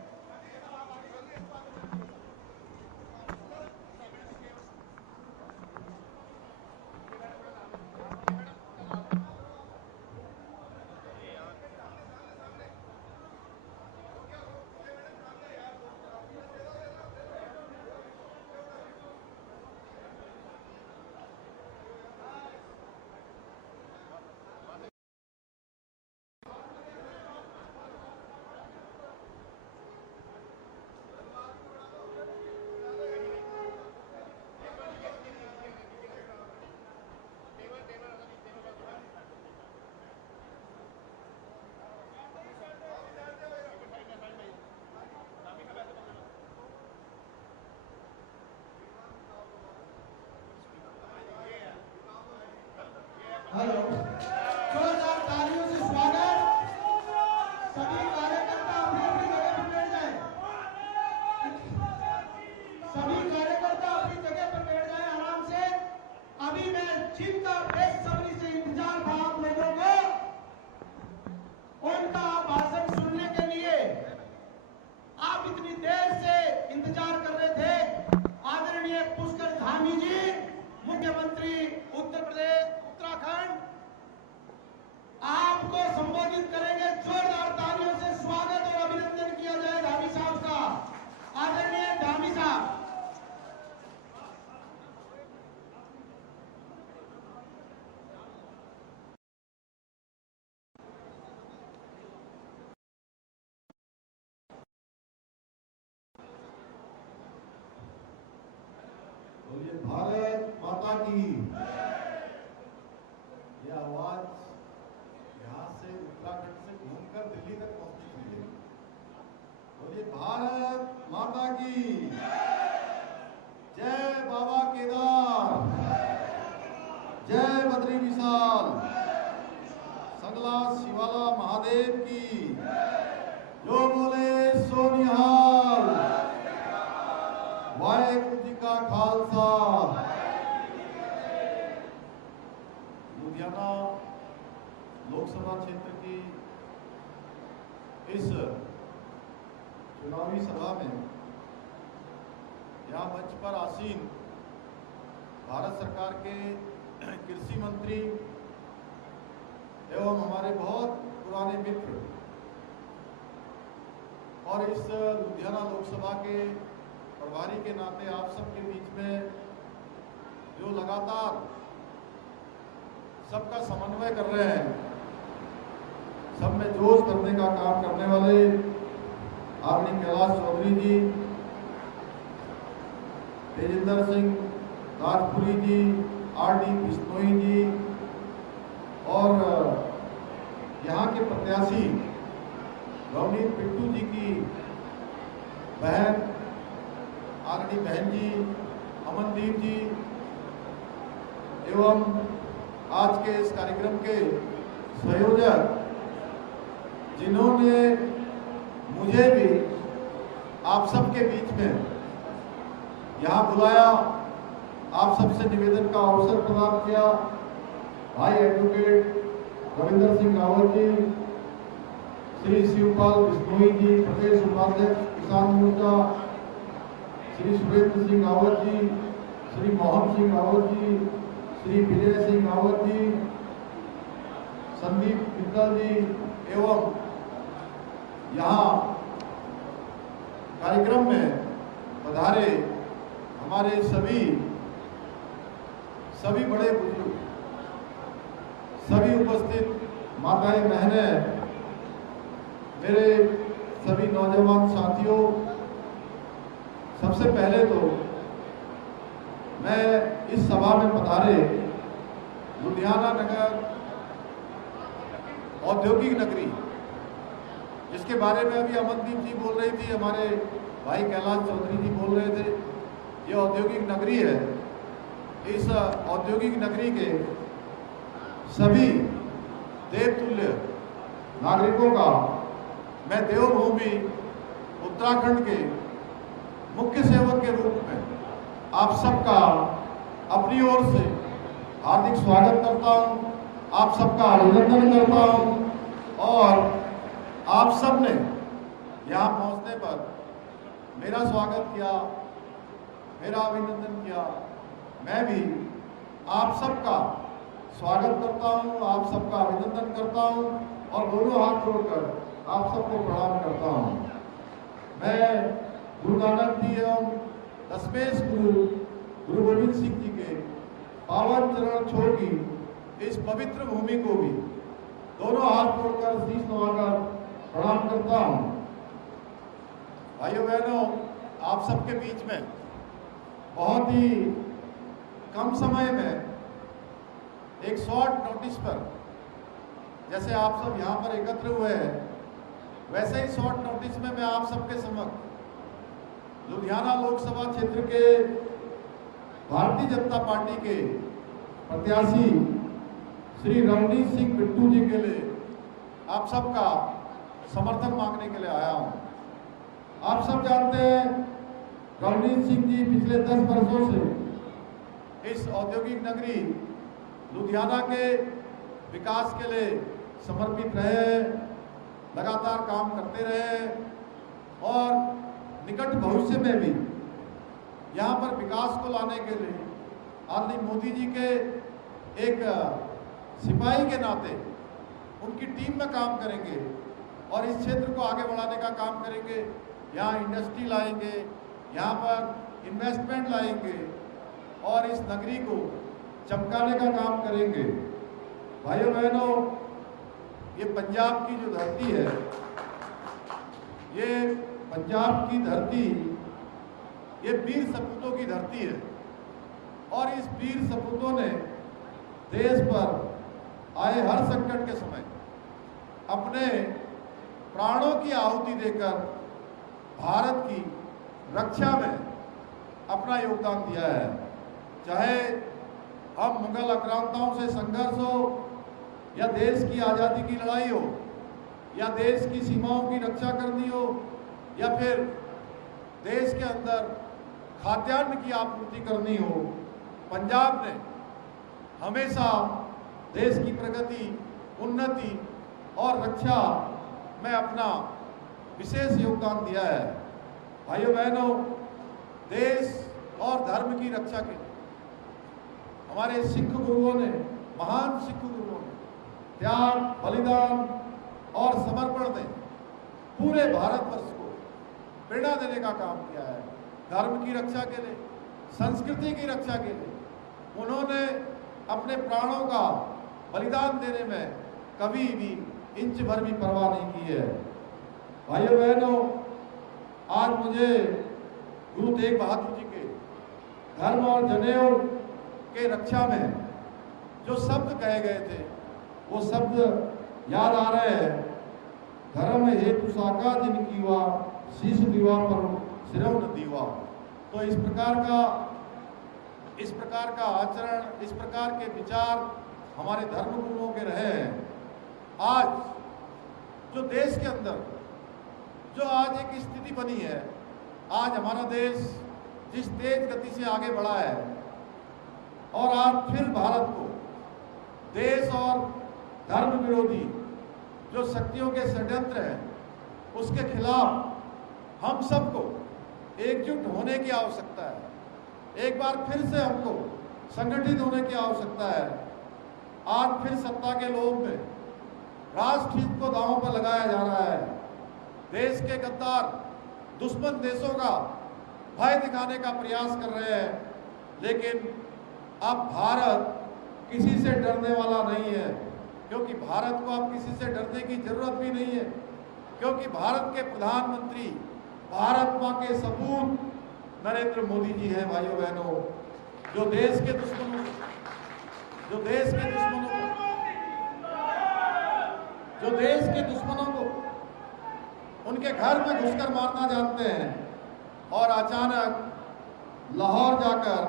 हेलो, जोरदार तालियों से स्वागत। सभी कार्यकर्ता अपनी अपनी जगह पर बैठ जाएं। सभी कार्यकर्ता अपनी जगह पर बैठ जाएं आराम से। अभी मैं जिनका बेसब्री से इंतजार था आप लोगों को, उनका भाषण सुनने के लिए आप इतनी देर से इंतजार कर रहे थे। आदरणीय पुष्कर धामी जी, मुख्यमंत्री उत्तर प्रदेश उत्तराखंड, आपको संबोधित करेंगे। जोरदार तालियों से स्वागत और अभिनंदन किया जाए धामी साहब का। आदरणीय धामी साहब। बोलिए भारत माता की। ये आवाज यहाँ से उत्तराखंड से घूमकर दिल्ली तक पहुंचनी चाहिए। बोलिए भारत माता की जय। बाबा केदार, जय बद्री विशाल, संगला शिवाला महादेव की। जो बोले सो निहाल। वाहेगुरु जी का खालसा। लुधियाना लोकसभा क्षेत्र की इस चुनावी सभा में यहाँ मंच पर आसीन भारत सरकार के कृषि मंत्री एवं हमारे बहुत पुराने मित्र और इस लुधियाना लोकसभा के प्रभारी के नाते आप सबके बीच में जो लगातार सबका समन्वय कर रहे हैं, सब में जोश करने का काम करने वाले आदरणीय कैलाश चौधरी जी, तेजिंदर सिंह राजपुरी जी, आर.डी. बिश्नोई जी और यहाँ के प्रत्याशी रवनीत पिट्टू जी की बहन आदरणीय बहन जी अमनदीप जी एवं आज के इस कार्यक्रम के संयोजक जिन्होंने मुझे भी आप सबके बीच में यहाँ बुलाया, आप सबसे निवेदन का अवसर प्रदान किया। भाई एडवोकेट रविंदर सिंह रावत जी, श्री शिवपाल बिश्नोई जी, प्रदेश उपाध्यक्ष किसान मोर्चा, श्री सुरेंद्र सिंह रावत जी, श्री मोहन सिंह रावत जी, श्री विजय सिंह रावत जी, संदीप मित्तल जी एवं यहाँ कार्यक्रम में पधारे हमारे सभी बड़े बुजुर्ग, सभी उपस्थित माताएं बहनें, मेरे सभी नौजवान साथियों, सबसे पहले तो मैं इस सभा में पधारे लुधियाना नगर औद्योगिक नगरी, जिसके बारे में अभी अमनदीप जी बोल रही थी, हमारे भाई कैलाश चौधरी जी बोल रहे थे। ये औद्योगिक नगरी है। इस औद्योगिक नगरी के सभी देवतुल्य नागरिकों का मैं देवभूमि उत्तराखंड के मुख्य सेवक के रूप में आप सबका अपनी ओर से हार्दिक स्वागत करता हूं, आप सबका अभिनंदन करता हूं और आप सब ने यहाँ पहुंचने पर मेरा स्वागत किया, मेरा अभिनंदन किया। मैं भी आप सबका स्वागत करता हूं, आप सबका अभिनंदन करता हूं और दोनों हाथ जोड़कर आप सबको प्रणाम करता हूं। मैं गुरु नानक जी एवं दशमेश गुरु गोविंद सिंह जी के पावन चरण छोड़ की इस पवित्र भूमि को भी दोनों हाथ जोड़कर शीश नवाकर प्रणाम करता हूं। भाइयों बहनों, आप सबके बीच में बहुत ही कम समय में एक शॉर्ट नोटिस पर, जैसे आप सब यहाँ पर एकत्र हुए हैं, वैसे ही शॉर्ट नोटिस में मैं आप सबके समक्ष लुधियाना लोकसभा क्षेत्र के भारतीय जनता पार्टी के प्रत्याशी श्री रवनीत सिंह बिट्टू जी के लिए आप सबका समर्थन मांगने के लिए आया हूं। आप सब जानते हैं रवनीत सिंह जी पिछले 10 वर्षों से इस औद्योगिक नगरी लुधियाना के विकास के लिए समर्पित रहे, लगातार काम करते रहे और निकट भविष्य में भी यहाँ पर विकास को लाने के लिए आदरणीय मोदी जी के एक सिपाही के नाते उनकी टीम में काम करेंगे और इस क्षेत्र को आगे बढ़ाने का काम करेंगे। यहाँ इंडस्ट्री लाएंगे, यहाँ पर इन्वेस्टमेंट लाएंगे और इस नगरी को चमकाने का काम करेंगे। भाइयों बहनों, ये पंजाब की जो धरती है, ये पंजाब की धरती ये वीर सपूतों की धरती है और इस वीर सपूतों ने देश पर आए हर संकट के समय अपने प्राणों की आहुति देकर भारत की रक्षा में अपना योगदान दिया है। चाहे हम मुगल आक्रांताओं से संघर्ष हो या देश की आज़ादी की लड़ाई हो या देश की सीमाओं की रक्षा करनी हो या फिर देश के अंदर खाद्यान्न की आपूर्ति करनी हो, पंजाब ने हमेशा देश की प्रगति, उन्नति और रक्षा में अपना विशेष योगदान दिया है। भाइयों बहनों, देश और धर्म की रक्षा के लिए हमारे सिख गुरुओं ने, महान सिख गुरुओं ने त्याग, बलिदान और समर्पण ने पूरे भारतवर्ष को प्रेरणा देने का काम किया है। धर्म की रक्षा के लिए, संस्कृति की रक्षा के लिए उन्होंने अपने प्राणों का बलिदान देने में कभी भी इंच भर भी परवाह नहीं की है। भाइयों बहनों, आज मुझे गुरु तेग बहादुर जी के धर्म और जनेऊ के रक्षा में जो शब्द कहे गए थे वो शब्द याद आ रहे हैं। धर्म हेतु साका जिन कीवा, शीश दीवा पर सिरव न दीवा। तो इस प्रकार का आचरण, इस प्रकार के विचार हमारे धर्म गुरुओं के रहे हैं। आज जो देश के अंदर जो आज एक स्थिति बनी है, आज हमारा देश जिस तेज गति से आगे बढ़ा है और आज फिर भारत को देश और धर्म विरोधी जो शक्तियों के षड्यंत्र हैं उसके खिलाफ हम सबको एकजुट होने की आवश्यकता है। एक बार फिर से हमको संगठित होने की आवश्यकता है। आज फिर सत्ता के लोभ में राष्ट्रहित को दांव पर लगाया जा रहा है। देश के गद्दार दुश्मन देशों का भय दिखाने का प्रयास कर रहे हैं, लेकिन अब भारत किसी से डरने वाला नहीं है, क्योंकि भारत को अब किसी से डरने की जरूरत भी नहीं है, क्योंकि भारत के प्रधानमंत्री भारत मां के सपूत नरेंद्र मोदी जी हैं। भाइयों बहनों, जो देश के दुश्मनों को उनके घर में घुसकर मारना जानते हैं और अचानक लाहौर जाकर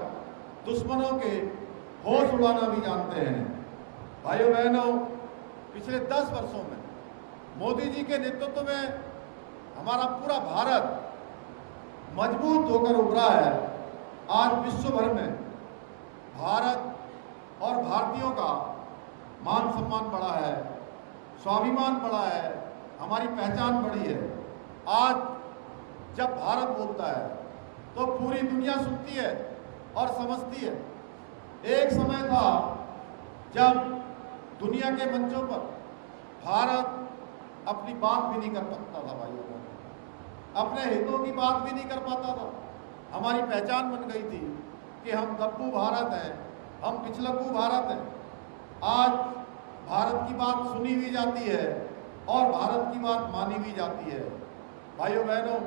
दुश्मनों के होश उड़ाना भी जानते हैं। भाइयों बहनों, पिछले 10 वर्षों में मोदी जी के नेतृत्व में हमारा पूरा भारत मजबूत होकर उभरा है। आज विश्व भर में भारत और भारतीयों का मान सम्मान बढ़ा है, स्वाभिमान बढ़ा है, हमारी पहचान बढ़ी है। आज जब भारत बोलता है तो पूरी दुनिया सुनती है और समझती है। एक समय था जब दुनिया के मंचों पर भारत अपनी बात भी नहीं कर पाता था भाइयों को, अपने हितों की बात भी नहीं कर पाता था। हमारी पहचान बन गई थी कि हम दब्बू भारत हैं, हम पिछलक्कू भारत हैं। आज भारत की बात सुनी भी जाती है और भारत की बात मानी भी जाती है। भाइयों बहनों,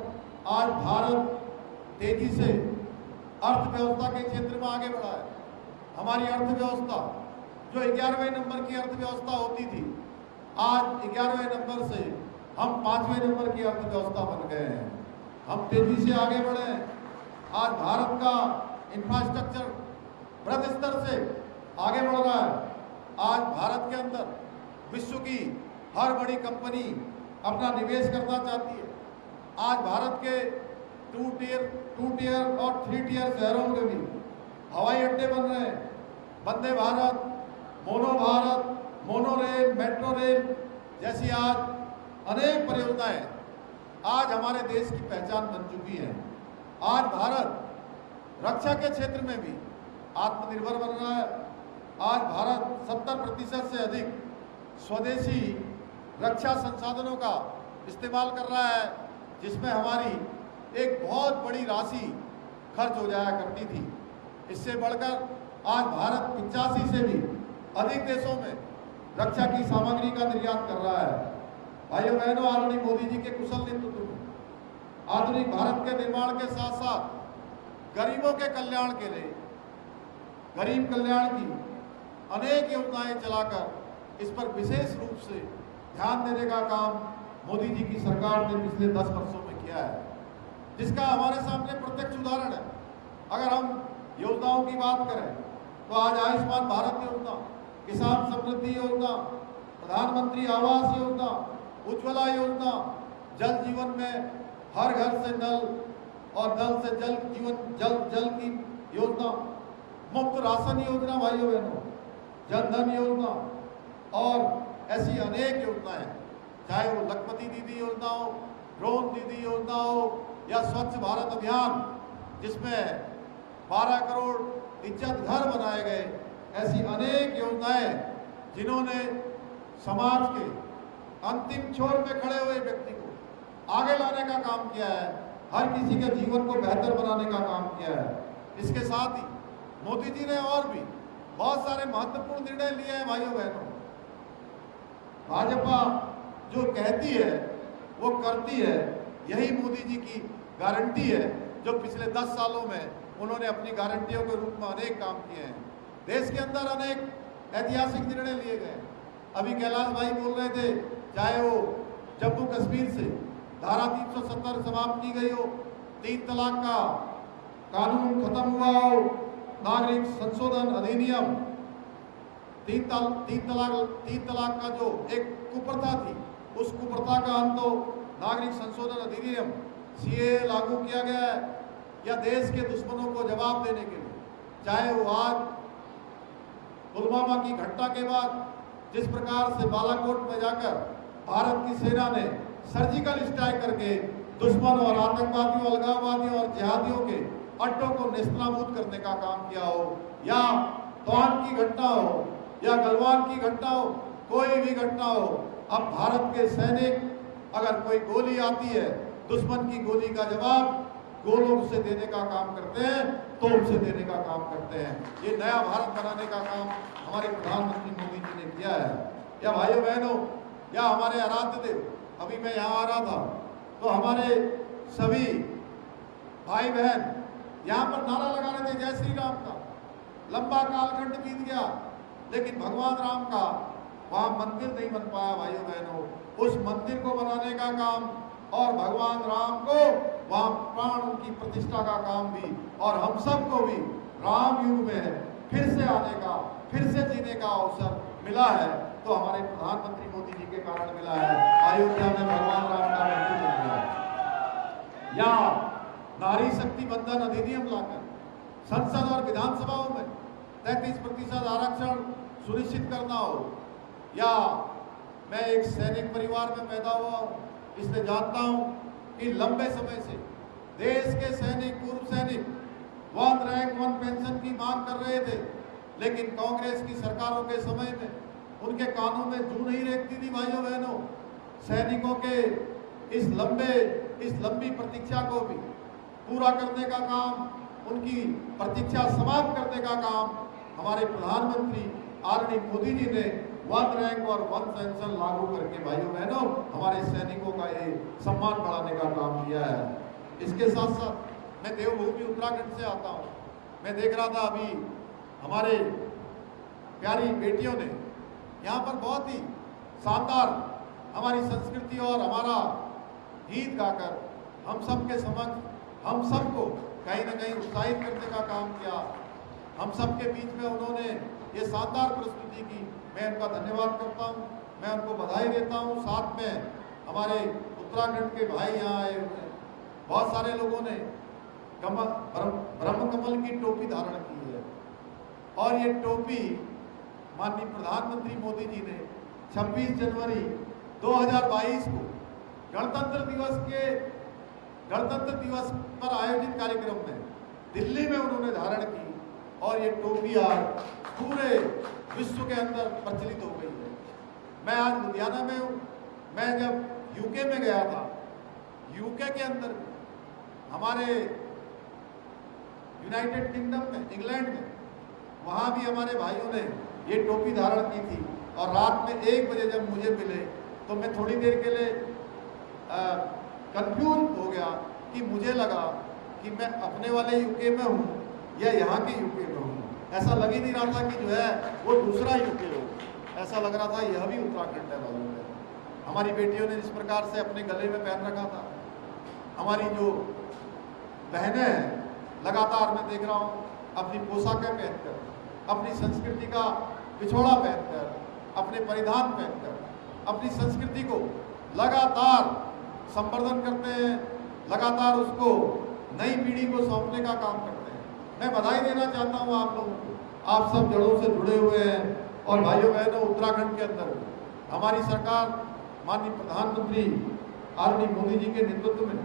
आज भारत तेजी से अर्थव्यवस्था के क्षेत्र में आगे बढ़ा है। हमारी अर्थव्यवस्था जो 11वें नंबर की अर्थव्यवस्था होती थी, आज 11वें नंबर से हम 5वें नंबर की अर्थव्यवस्था बन गए हैं। हम तेजी से आगे बढ़े हैं। आज भारत का इंफ्रास्ट्रक्चर बृहद स्तर से आगे बढ़ रहा है। आज भारत के अंदर विश्व की हर बड़ी कंपनी अपना निवेश करना चाहती है। आज भारत के 2 टियर और 3 टियर शहरों में भी हवाई अड्डे बन रहे हैं। Vande Bharat, monorail, metro rail जैसी आज अनेक परियोजनाएं आज हमारे देश की पहचान बन चुकी हैं। आज भारत रक्षा के क्षेत्र में भी आत्मनिर्भर बन रहा है। आज भारत 70% से अधिक स्वदेशी रक्षा संसाधनों का इस्तेमाल कर रहा है, जिसमें हमारी एक बहुत बड़ी राशि खर्च हो जाया करती थी। इससे बढ़कर आज भारत 85 से भी अधिक देशों में रक्षा की सामग्री का निर्यात कर रहा है। भाइयों बहनों, आदरणीय मोदी जी के कुशल नेतृत्व में आधुनिक भारत के निर्माण के साथ साथ गरीबों के कल्याण के लिए गरीब कल्याण की अनेक योजनाएं चलाकर इस पर विशेष रूप से ध्यान देने का काम मोदी जी की सरकार ने पिछले 10 वर्षों में किया है, जिसका हमारे सामने प्रत्यक्ष उदाहरण है। अगर हम योजनाओं की बात करें तो आज आयुष्मान भारत योजना, किसान समृद्धि योजना, प्रधानमंत्री आवास योजना, उज्ज्वला योजना, जल जीवन में हर घर से नल और नल से जल जीवन जल की योजना, मुफ्त राशन योजना भाइयों बहनों, जनधन योजना और ऐसी अनेक योजनाएं, चाहे वो लखपति दीदी योजना हो, ड्रोन दीदी योजना हो या स्वच्छ भारत अभियान जिसमें 12 करोड़ इज्जत घर बनाए गए। ऐसी अनेक योजनाएं जिन्होंने समाज के अंतिम छोर पे खड़े हुए व्यक्ति को आगे लाने का काम किया है, हर किसी के जीवन को बेहतर बनाने का काम किया है। इसके साथ ही मोदी जी ने और भी बहुत सारे महत्वपूर्ण निर्णय लिए हैं। भाइयों बहनों, भाजपा जो कहती है वो करती है, यही मोदी जी की गारंटी है, जो पिछले 10 सालों में उन्होंने अपनी गारंटियों के रूप में अनेक काम किए हैं। देश के अंदर अनेक ऐतिहासिक निर्णय लिए गए। अभी कैलाश भाई बोल रहे थे, चाहे वो जम्मू कश्मीर से धारा 370 समाप्त की गई हो, 3 तलाक का कानून खत्म हुआ हो, नागरिक संशोधन अधिनियम, 3 तलाक का जो एक कुप्रथा थी, उस कुप्रथा का अंत हो, नागरिक संशोधन अधिनियम सीए लागू किया गया है, या देश के दुश्मनों को जवाब देने के लिए, चाहे वो आज पुलवामा की घटना के बाद जिस प्रकार से बालाकोट में जाकर भारत की सेना ने सर्जिकल स्ट्राइक करके दुश्मन और आतंकवादियों, अलगाववादियों और जिहादियों के अड्डों को नेस्तनाबूद करने का काम किया हो, या तवान की घटना हो या गलवान की घटना हो, कोई भी घटना हो, अब भारत के सैनिक अगर कोई गोली आती है, दुश्मन की गोली का जवाब गोलों से देने का काम करते हैं, तोप से देने का काम करते हैं। ये नया भारत बनाने का काम हमारे प्रधानमंत्री मोदी जी ने किया है। या भाइयों बहनों, या हमारे आराध्य देव, अभी मैं यहाँ आ रहा था तो हमारे सभी भाई बहन यहाँ पर नारा लगा रहे थे, जय श्री राम का। लंबा कालखंड बीत गया, लेकिन भगवान राम का वहाँ मंदिर नहीं बन पाया। भाइयों बहनों, उस मंदिर को बनाने का काम और भगवान राम को वहाँ प्राण की प्रतिष्ठा का काम भी, और हम सबको भी राम युग में फिर से आने का, फिर से जीने का अवसर मिला है, तो हमारे प्रधानमंत्री मोदी जी के कारण मिला है। अयोध्या में भगवान राम का मंदिर बन गया। या नारी शक्ति बंधन अधिनियम लाकर संसद और विधानसभाओं में 33% आरक्षण सुनिश्चित करना हो, या मैं एक सैनिक परिवार में पैदा हुआ हूँ, इसलिए जानता हूँ कि लंबे समय से देश के सैनिक, पूर्व सैनिक 1 रैंक 1 पेंशन की मांग कर रहे थे, लेकिन कांग्रेस की सरकारों के समय में उनके कानों में जू नहीं रेंगती थी। भाइयों बहनों, सैनिकों के इस लंबी प्रतीक्षा को भी पूरा करने का काम, उनकी प्रतीक्षा समाप्त करने का काम हमारे प्रधानमंत्री आदरणीय मोदी जी ने 1 रैंक और 1 पेंशन लागू करके भाइयों बहनों हमारे सैनिकों का ये सम्मान बढ़ाने का काम किया है। इसके साथ साथ मैं देवभूमि उत्तराखंड से आता हूँ। मैं देख रहा था अभी हमारे प्यारी बेटियों ने यहाँ पर बहुत ही शानदार हमारी संस्कृति और हमारा गीत गाकर हम सब के समक्ष हम सबको कहीं ना कहीं उत्साहित करने का काम किया। हम सब के बीच में उन्होंने ये शानदार प्रस्तुति की, मैं उनका धन्यवाद करता हूँ, मैं उनको बधाई देता हूँ। साथ में हमारे उत्तराखंड के भाई यहाँ आए हुए हैं, बहुत सारे लोगों ने ब्रह्म कमल की टोपी धारण की है, और ये टोपी माननीय प्रधानमंत्री मोदी जी ने 26 जनवरी 2022 को गणतंत्र दिवस पर आयोजित कार्यक्रम में दिल्ली में उन्होंने धारण की, और ये टोपी आज पूरे विश्व के अंदर प्रचलित हो गई है। मैं आज लुधियाना में हूँ। मैं जब यूके में गया था, यूके के अंदर हमारे यूनाइटेड किंगडम में, इंग्लैंड में, वहाँ भी हमारे भाइयों ने ये टोपी धारण की थी, और रात में 1 बजे जब मुझे मिले तो मैं थोड़ी देर के लिए कंफ्यूज हो गया कि मुझे लगा कि मैं अपने वाले यूके में हूँ या यहाँ के यूके में हूँ। ऐसा लग ही नहीं रहा था कि जो है वो दूसरा यूके हो, ऐसा लग रहा था यह भी उत्तराखंड है। भाइयों में हमारी बेटियों ने जिस प्रकार से अपने गले में पहन रखा था, हमारी जो बहनें हैं लगातार मैं देख रहा हूँ अपनी पोशाकें पहनकर, अपनी संस्कृति का पिछोड़ा पहनकर, अपने परिधान पहनकर अपनी संस्कृति को लगातार संवर्धन करते हैं, लगातार उसको नई पीढ़ी को सौंपने का काम करते हैं। मैं बधाई देना चाहता हूँ आप लोगों को, आप सब जड़ों से जुड़े हुए हैं। और भाइयों बहनों, उत्तराखंड के अंदर हमारी सरकार माननीय प्रधानमंत्री आदरणीय मोदी जी के नेतृत्व में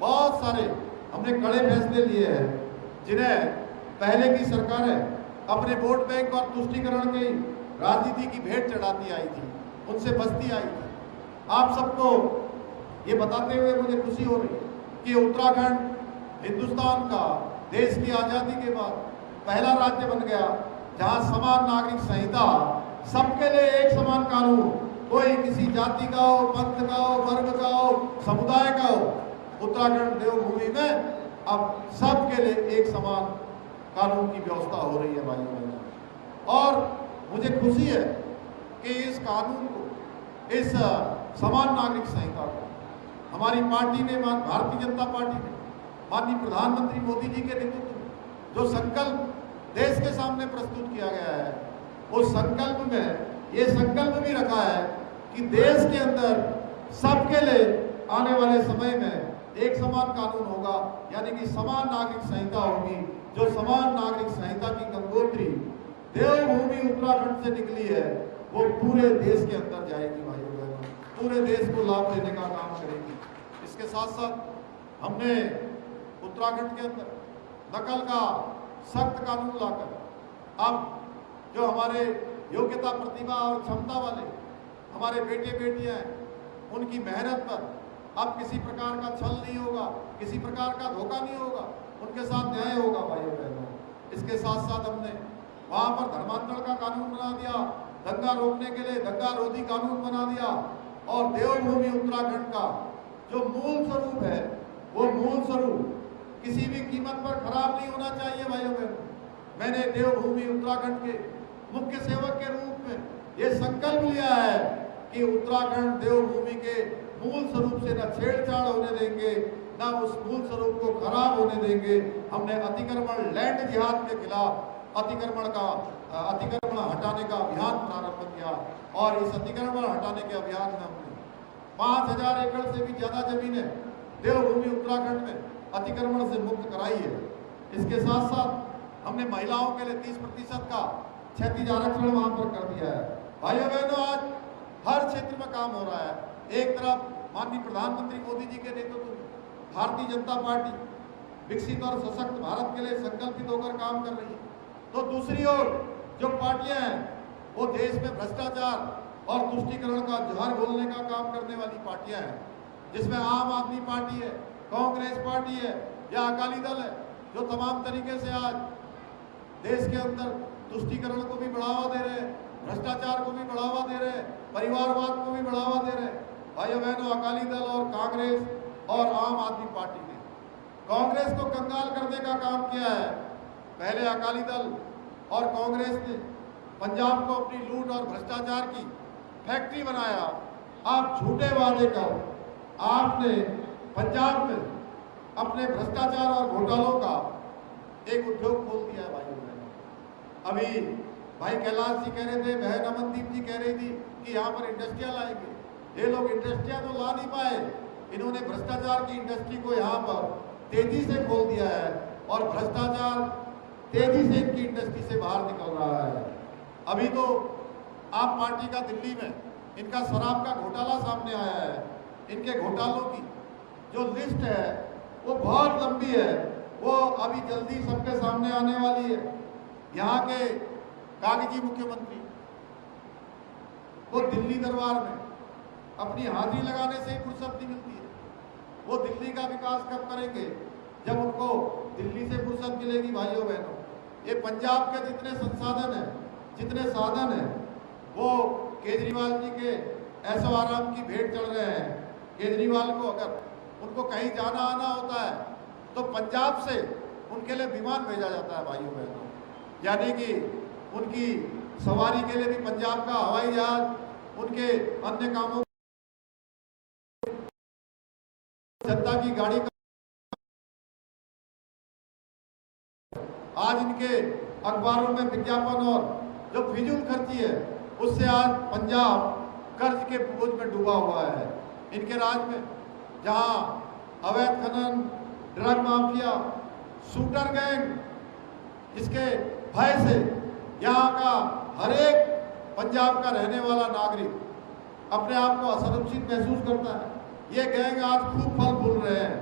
बहुत सारे हमने कड़े फैसले लिए हैं, जिन्हें पहले की सरकारें अपने वोट बैंक और तुष्टीकरण की राजनीति की भेंट चढ़ाती आई थी, उनसे बचती आई थी। आप सबको ये बताते हुए मुझे खुशी हो रही है कि उत्तराखंड हिंदुस्तान का देश की आज़ादी के बाद पहला राज्य बन गया जहां समान नागरिक संहिता, सबके लिए एक समान कानून, कोई किसी जाति का हो, पंथ का हो, वर्ग का हो, समुदाय का हो, उत्तराखंड देवभूमि में अब सबके लिए एक समान कानून की व्यवस्था हो रही है भाइयों बहनों। और मुझे खुशी है कि इस कानून को, इस समान नागरिक संहिता को हमारी पार्टी ने, भारतीय जनता पार्टी ने माननीय प्रधानमंत्री मोदी जी के नेतृत्व में जो संकल्प देश के सामने प्रस्तुत किया गया है, उस संकल्प में ये संकल्प भी रखा है कि देश के अंदर सबके लिए आने वाले समय में एक समान कानून होगा, यानी कि समान नागरिक संहिता होगी। जो समान नागरिक संहिता की गंगोत्री देवभूमि उत्तराखंड से निकली है, वो पूरे देश के अंदर जाएगी भाइयों बहनों, पूरे देश को लाभ देने का काम करेगी। इसके साथ साथ हमने उत्तराखंड के अंदर नकल का सख्त कानून लाकर अब जो हमारे योग्यता, प्रतिभा और क्षमता वाले हमारे बेटे बेटियां हैं, उनकी मेहनत पर अब किसी प्रकार का छल नहीं होगा, किसी प्रकार का धोखा नहीं होगा, उनके साथ न्याय होगा भाइयों बहनों। इसके साथ साथ हमने वहाँ पर धर्मांतरण का कानून बना दिया, दंगा रोकने के लिए दंगा रोधी कानून बना दिया, और देवभूमि उत्तराखंड का जो मूल स्वरूप है, वो मूल स्वरूप किसी भी कीमत पर खराब नहीं होना चाहिए भाइयों बहनों। मैंने देवभूमि उत्तराखंड के मुख्य सेवक के रूप में ये संकल्प लिया है कि उत्तराखंड देवभूमि के मूल स्वरूप से न छेड़छाड़ होने देंगे, न उस मूल स्वरूप को खराब होने देंगे। हमने अतिक्रमण, लैंड जिहाद के खिलाफ अतिक्रमण हटाने का अभियान प्रारंभ किया, और इस अतिक्रमण हटाने के अभियान में हमने 5000 एकड़ से भी ज्यादा जमीनें देवभूमि उत्तराखंड में अतिक्रमण से मुक्त कराई है। इसके साथ साथ हमने महिलाओं के लिए 30% का क्षैतिज आरक्षण वहां पर कर दिया है। भाइयों बहनों, आज हर क्षेत्र में काम हो रहा है। एक तरफ माननीय प्रधानमंत्री मोदी जी के नेतृत्व में भारतीय जनता पार्टी विकसित और सशक्त भारत के लिए संकल्पित होकर काम कर रही है, तो दूसरी ओर जो पार्टियां हैं वो देश में भ्रष्टाचार और तुष्टीकरण का जहर घोलने का काम करने वाली पार्टियां हैं, जिसमें आम आदमी पार्टी है, कांग्रेस पार्टी है या अकाली दल है, जो तमाम तरीके से आज देश के अंदर तुष्टीकरण को भी बढ़ावा दे रहे हैं, भ्रष्टाचार को भी बढ़ावा दे रहे हैं, परिवारवाद को भी बढ़ावा दे रहे हैं। भाइयों बहनों, अकाली दल और कांग्रेस और आम आदमी पार्टी ने कांग्रेस को कंगाल करने का काम किया है। पहले अकाली दल और कांग्रेस ने पंजाब को अपनी लूट और भ्रष्टाचार की फैक्ट्री बनाया। आप झूठे वादे कर आपने पंजाब में अपने भ्रष्टाचार और घोटालों का एक उद्योग खोल दिया है। भाइयों बहनों, अभी भाई कैलाश जी कह रहे थे, बहन अमनदीप जी कह रही थी कि यहाँ पर इंडस्ट्रिया लाएंगे। ये लोग इंडस्ट्रिया तो ला नहीं पाए, इन्होंने भ्रष्टाचार की इंडस्ट्री को यहाँ पर तेजी से खोल दिया है और भ्रष्टाचार तेजी से इनकी इंडस्ट्री से बाहर निकल रहा है। अभी तो आप पार्टी का दिल्ली में इनका शराब का घोटाला सामने आया है। इनके घोटालों की जो लिस्ट है वो बहुत लंबी है, वो अभी जल्दी सबके सामने आने वाली है। यहाँ के कागजी मुख्यमंत्री वो दिल्ली दरबार में अपनी हाजिरी लगाने से ही फुर्सत नहीं मिलती है। वो दिल्ली का विकास कब करेंगे, जब उनको दिल्ली से फुर्सत मिलेगी। भाइयों बहनों, ये पंजाब के जितने संसाधन हैं, जितने साधन हैं, वो केजरीवाल जी के ऐशो आराम की भेंट चढ़ रहे हैं। केजरीवाल को अगर उनको कहीं जाना आना होता है तो पंजाब से उनके लिए विमान भेजा जाता है। भाइयों बहनों, यानी कि उनकी सवारी के लिए भी पंजाब का हवाई जहाज, उनके अन्य कामों, जनता की गाड़ी का, आज इनके अखबारों में विज्ञापन और जो फिजूल खर्ची है उससे आज पंजाब कर्ज के बोझ में डूबा हुआ है। इनके राज में जहां अवैध खनन, ड्रग माफिया, शूटर गैंग, जिसके भय से यहाँ का हर एक पंजाब का रहने वाला नागरिक अपने आप को असुरक्षित महसूस करता है, ये गैंग आज खूब फल फूल रहे हैं।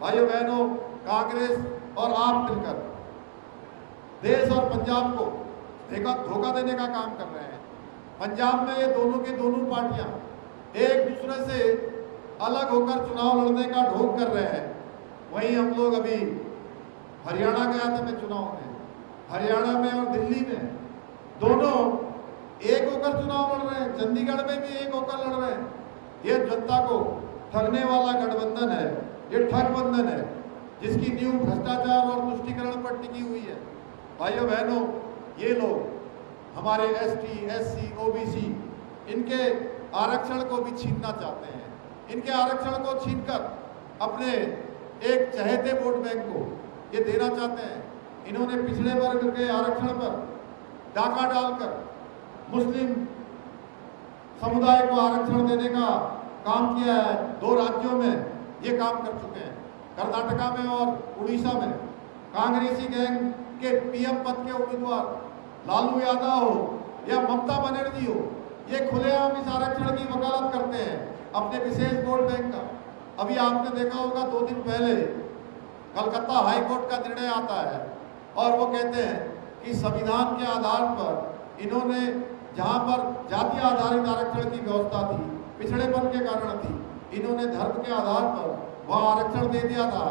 भाइयों बहनों, कांग्रेस और आप मिलकर देश और पंजाब को धोखा देने का काम कर रहे हैं। पंजाब में ये दोनों के दोनों पार्टियां एक दूसरे से अलग होकर चुनाव लड़ने का ढोंग कर रहे हैं। वहीं हम लोग अभी हरियाणा गया था मैं चुनाव में, हरियाणा में और दिल्ली में दोनों एक होकर चुनाव लड़ रहे हैं, चंडीगढ़ में भी एक होकर लड़ रहे हैं। ये जनता को ठगने वाला गठबंधन है, ये ठगबंधन है, जिसकी नींव भ्रष्टाचार और तुष्टीकरण पर टिकी हुई है। भाइयों बहनों, ये लोग हमारे एसटी, एससी, ओबीसी, इनके आरक्षण को भी छीनना चाहते हैं। इनके आरक्षण को छीनकर अपने एक चहेते वोट बैंक को ये देना चाहते हैं। इन्होंने पिछड़े वर्ग के आरक्षण पर डाका डालकर मुस्लिम समुदाय को आरक्षण देने का काम किया है। 2 राज्यों में ये काम कर चुके हैं, कर्नाटका में और उड़ीसा में। कांग्रेसी गैंग के पीएम पद के उम्मीदवार लालू यादव हो या ममता बनर्जी हो, ये खुलेआम इस आरक्षण की वकालत करते हैं अपने विशेष वोट बैंक का। अभी आपने देखा होगा 2 दिन पहले कलकत्ता हाई कोर्ट का निर्णय आता है और वो कहते हैं कि संविधान के आधार पर इन्होंने, जहां पर जाति आधारित आरक्षण की व्यवस्था थी, पिछड़ेपन के कारण थी, इन्होंने धर्म के आधार पर वहां आरक्षण दे दिया था।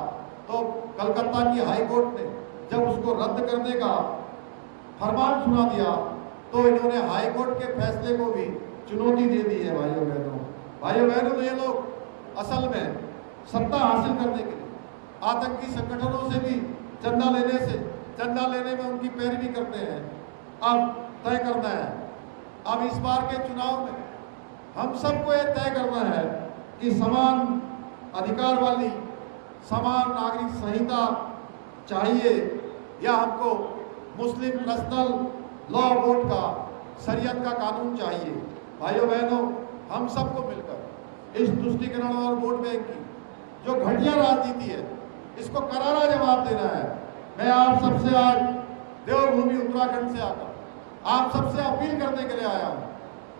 तो कलकत्ता की हाई कोर्ट ने जब उसको रद्द करने का फरमान सुना दिया तो इन्होंने हाई कोर्ट के फैसले को भी चुनौती दे दी है। भाइयों बहनों, ये लोग असल में सत्ता हासिल करने के लिए आतंकी संगठनों से भी चंदा लेने में उनकी पैरवी करते हैं। अब तय करना है, अब इस बार के चुनाव में हम सबको ये तय करना है कि समान अधिकार वाली समान नागरिक संहिता चाहिए या हमको मुस्लिम पर्सनल लॉ बोर्ड का, शरीयत का कानून चाहिए। भाइयों बहनों, हम सबको मिलकर इस तुष्टीकरण और वोट बैंक की जो घटिया राजनीति है, इसको करारा जवाब देना है। मैं आप सबसे आज देवभूमि उत्तराखंड से आकर आप सबसे अपील करने के लिए आया हूं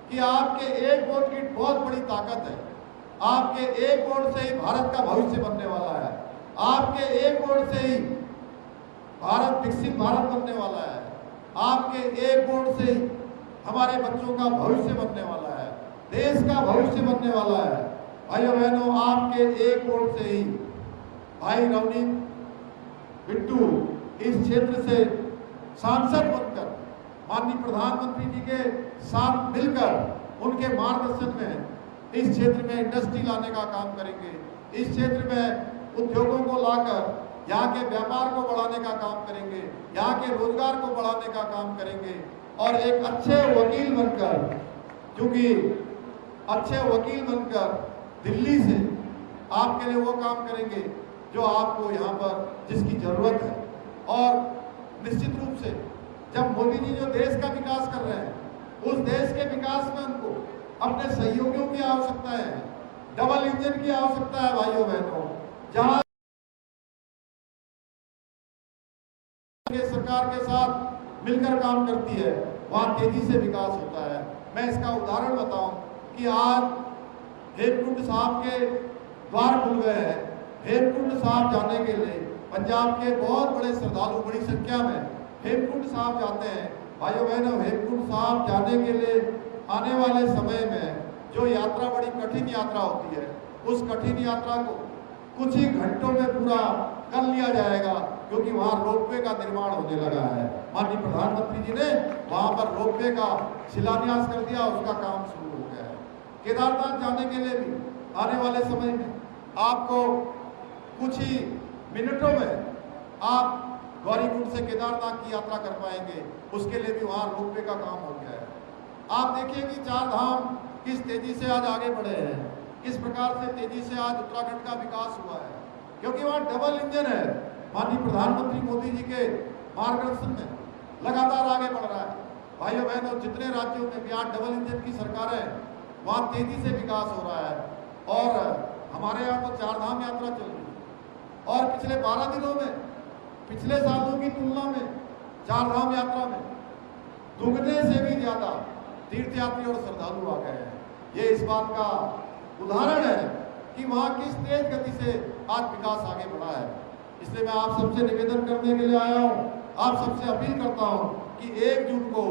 कि आपके एक वोट की बहुत बड़ी ताकत है। आपके एक वोट से ही भारत का भविष्य बनने वाला है। आपके एक वोट से ही भारत विकसित भारत बनने वाला है। आपके एक वोट से ही हमारे बच्चों का भविष्य बनने वाला है, देश का भविष्य बनने वाला है। भाइयों बहनों, आपके एक वोट से ही भाई रवनीत बिट्टू इस क्षेत्र से सांसद बनकर माननीय प्रधानमंत्री जी के साथ मिलकर उनके मार्गदर्शन में इस क्षेत्र में इंडस्ट्री लाने का काम करेंगे। इस क्षेत्र में उद्योगों को लाकर यहाँ के व्यापार को बढ़ाने का काम करेंगे, यहाँ के रोजगार को बढ़ाने का काम करेंगे और एक अच्छे वकील बनकर, क्योंकि अच्छे वकील बनकर दिल्ली से आपके लिए वो काम करेंगे जो आपको यहाँ पर जिसकी जरूरत है। और निश्चित रूप से जब मोदी जी जो देश का विकास कर रहे हैं, उस देश के विकास में उनको अपने सहयोगियों की आवश्यकता है, डबल इंजन की आवश्यकता है। भाइयों बहनों, जहां सरकार के साथ मिलकर काम करती है, वहां तेजी से विकास होता है। मैं इसका उदाहरण बताऊं कि आज हेमकुंड साहब के द्वार खुल गए हैं। हेमकुंड साहब जाने के लिए पंजाब के बहुत बड़े श्रद्धालु बड़ी संख्या में हेमकुंड साहब जाते हैं। भाइयों बहनों, हेमकुंड साहब जाने के लिए आने वाले समय में जो यात्रा बड़ी कठिन यात्रा होती है, उस कठिन यात्रा को कुछ ही घंटों में पूरा कर लिया जाएगा, क्योंकि वहां रोपवे का निर्माण होने लगा है। माननीय प्रधानमंत्री जी ने वहां पर रोपवे का शिलान्यास कर दिया, उसका काम शुरू हो गया है। केदारनाथ जाने के लिए भी आने वाले समय में आपको कुछ ही मिनटों में आप गौरीकुंड से केदारनाथ की यात्रा कर पाएंगे। उसके लिए भी वहां रोपवे का काम हो गया है। आप देखिए कि चार धाम किस तेजी से आज आगे बढ़े हैं, किस प्रकार से तेजी से आज उत्तराखंड का विकास हुआ है, क्योंकि वहां डबल इंजन है। माननीय प्रधानमंत्री मोदी जी के मार्गदर्शन में लगातार आगे बढ़ रहा है। भाइयों बहनों, जितने राज्यों में भी आज डबल इंजन की सरकार है, वहां तेजी से विकास हो रहा है। और हमारे यहाँ तो चार धाम यात्रा चल रही है और पिछले 12 दिनों में पिछले सालों की तुलना में चार धाम यात्रा में दुगने से भी ज्यादा तीर्थयात्री और श्रद्धालु आ गए हैं। ये इस बात का उदाहरण है कि वहां किस तेज गति से आज विकास आगे बढ़ा है। इसलिए मैं आप सबसे निवेदन करने के लिए आया हूं, आप सबसे अपील करता हूं कि 1 जून को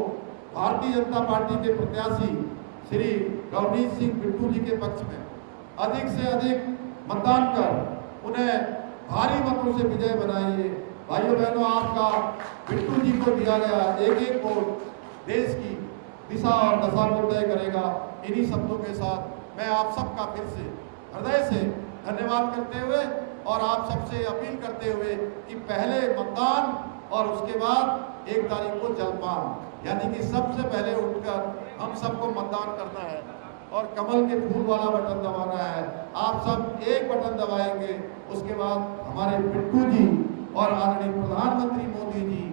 भारतीय जनता पार्टी के प्रत्याशी श्री रवनीत सिंह बिट्टू जी के पक्ष में अधिक से अधिक मतदान कर उन्हें भारी मतों से विजय बनाइए। भाइयों बहनों, आपका बिट्टू जी को दिया गया एक वोट देश की दिशा और दशा को तय करेगा। इन्हीं शब्दों के साथ मैं आप सबका फिर से हृदय से धन्यवाद करते हुए और आप सबसे अपील करते हुए कि पहले मतदान और उसके बाद 1 तारीख को जलपान, यानी कि सबसे पहले उठकर हम सबको मतदान करना है और कमल के फूल वाला बटन दबाना है। आप सब एक बटन दबाएंगे, उसके बाद हमारे बिट्टू जी और आदरणीय प्रधानमंत्री मोदी जी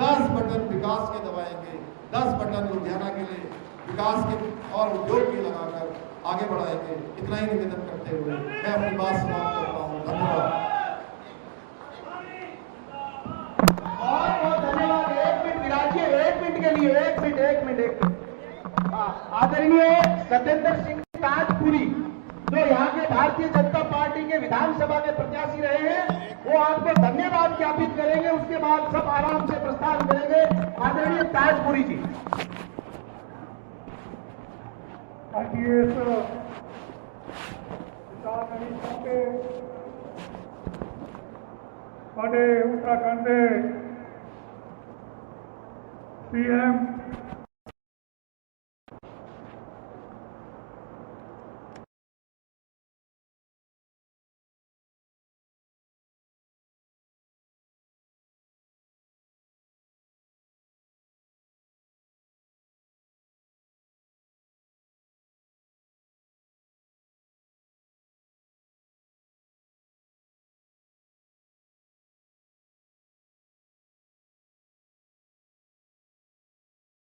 10 बटन विकास के दबाएंगे, 10 बटन लुधियाना के लिए विकास के और उद्योग भी लगाकर आगे बढ़ाएंगे। इतना ही निवेदन करते हुए मैं अपनी बात समाप्त करता हूँ। धन्यवाद। बहुत बहुत धन्यवाद। 1 मिनट विराजिए, 1 मिनट के लिए, 1 मिनट। आदरणीय सत्येंद्र सिंह ताजपुरी जो यहाँ के भारतीय जनता पार्टी के विधानसभा के प्रत्याशी रहे हैं, वो आपको धन्यवाद ज्ञापित करेंगे। उसके बाद सब आराम से प्रस्थान करेंगे। आदरणीय ताजपुरी जी। उत्तराखंड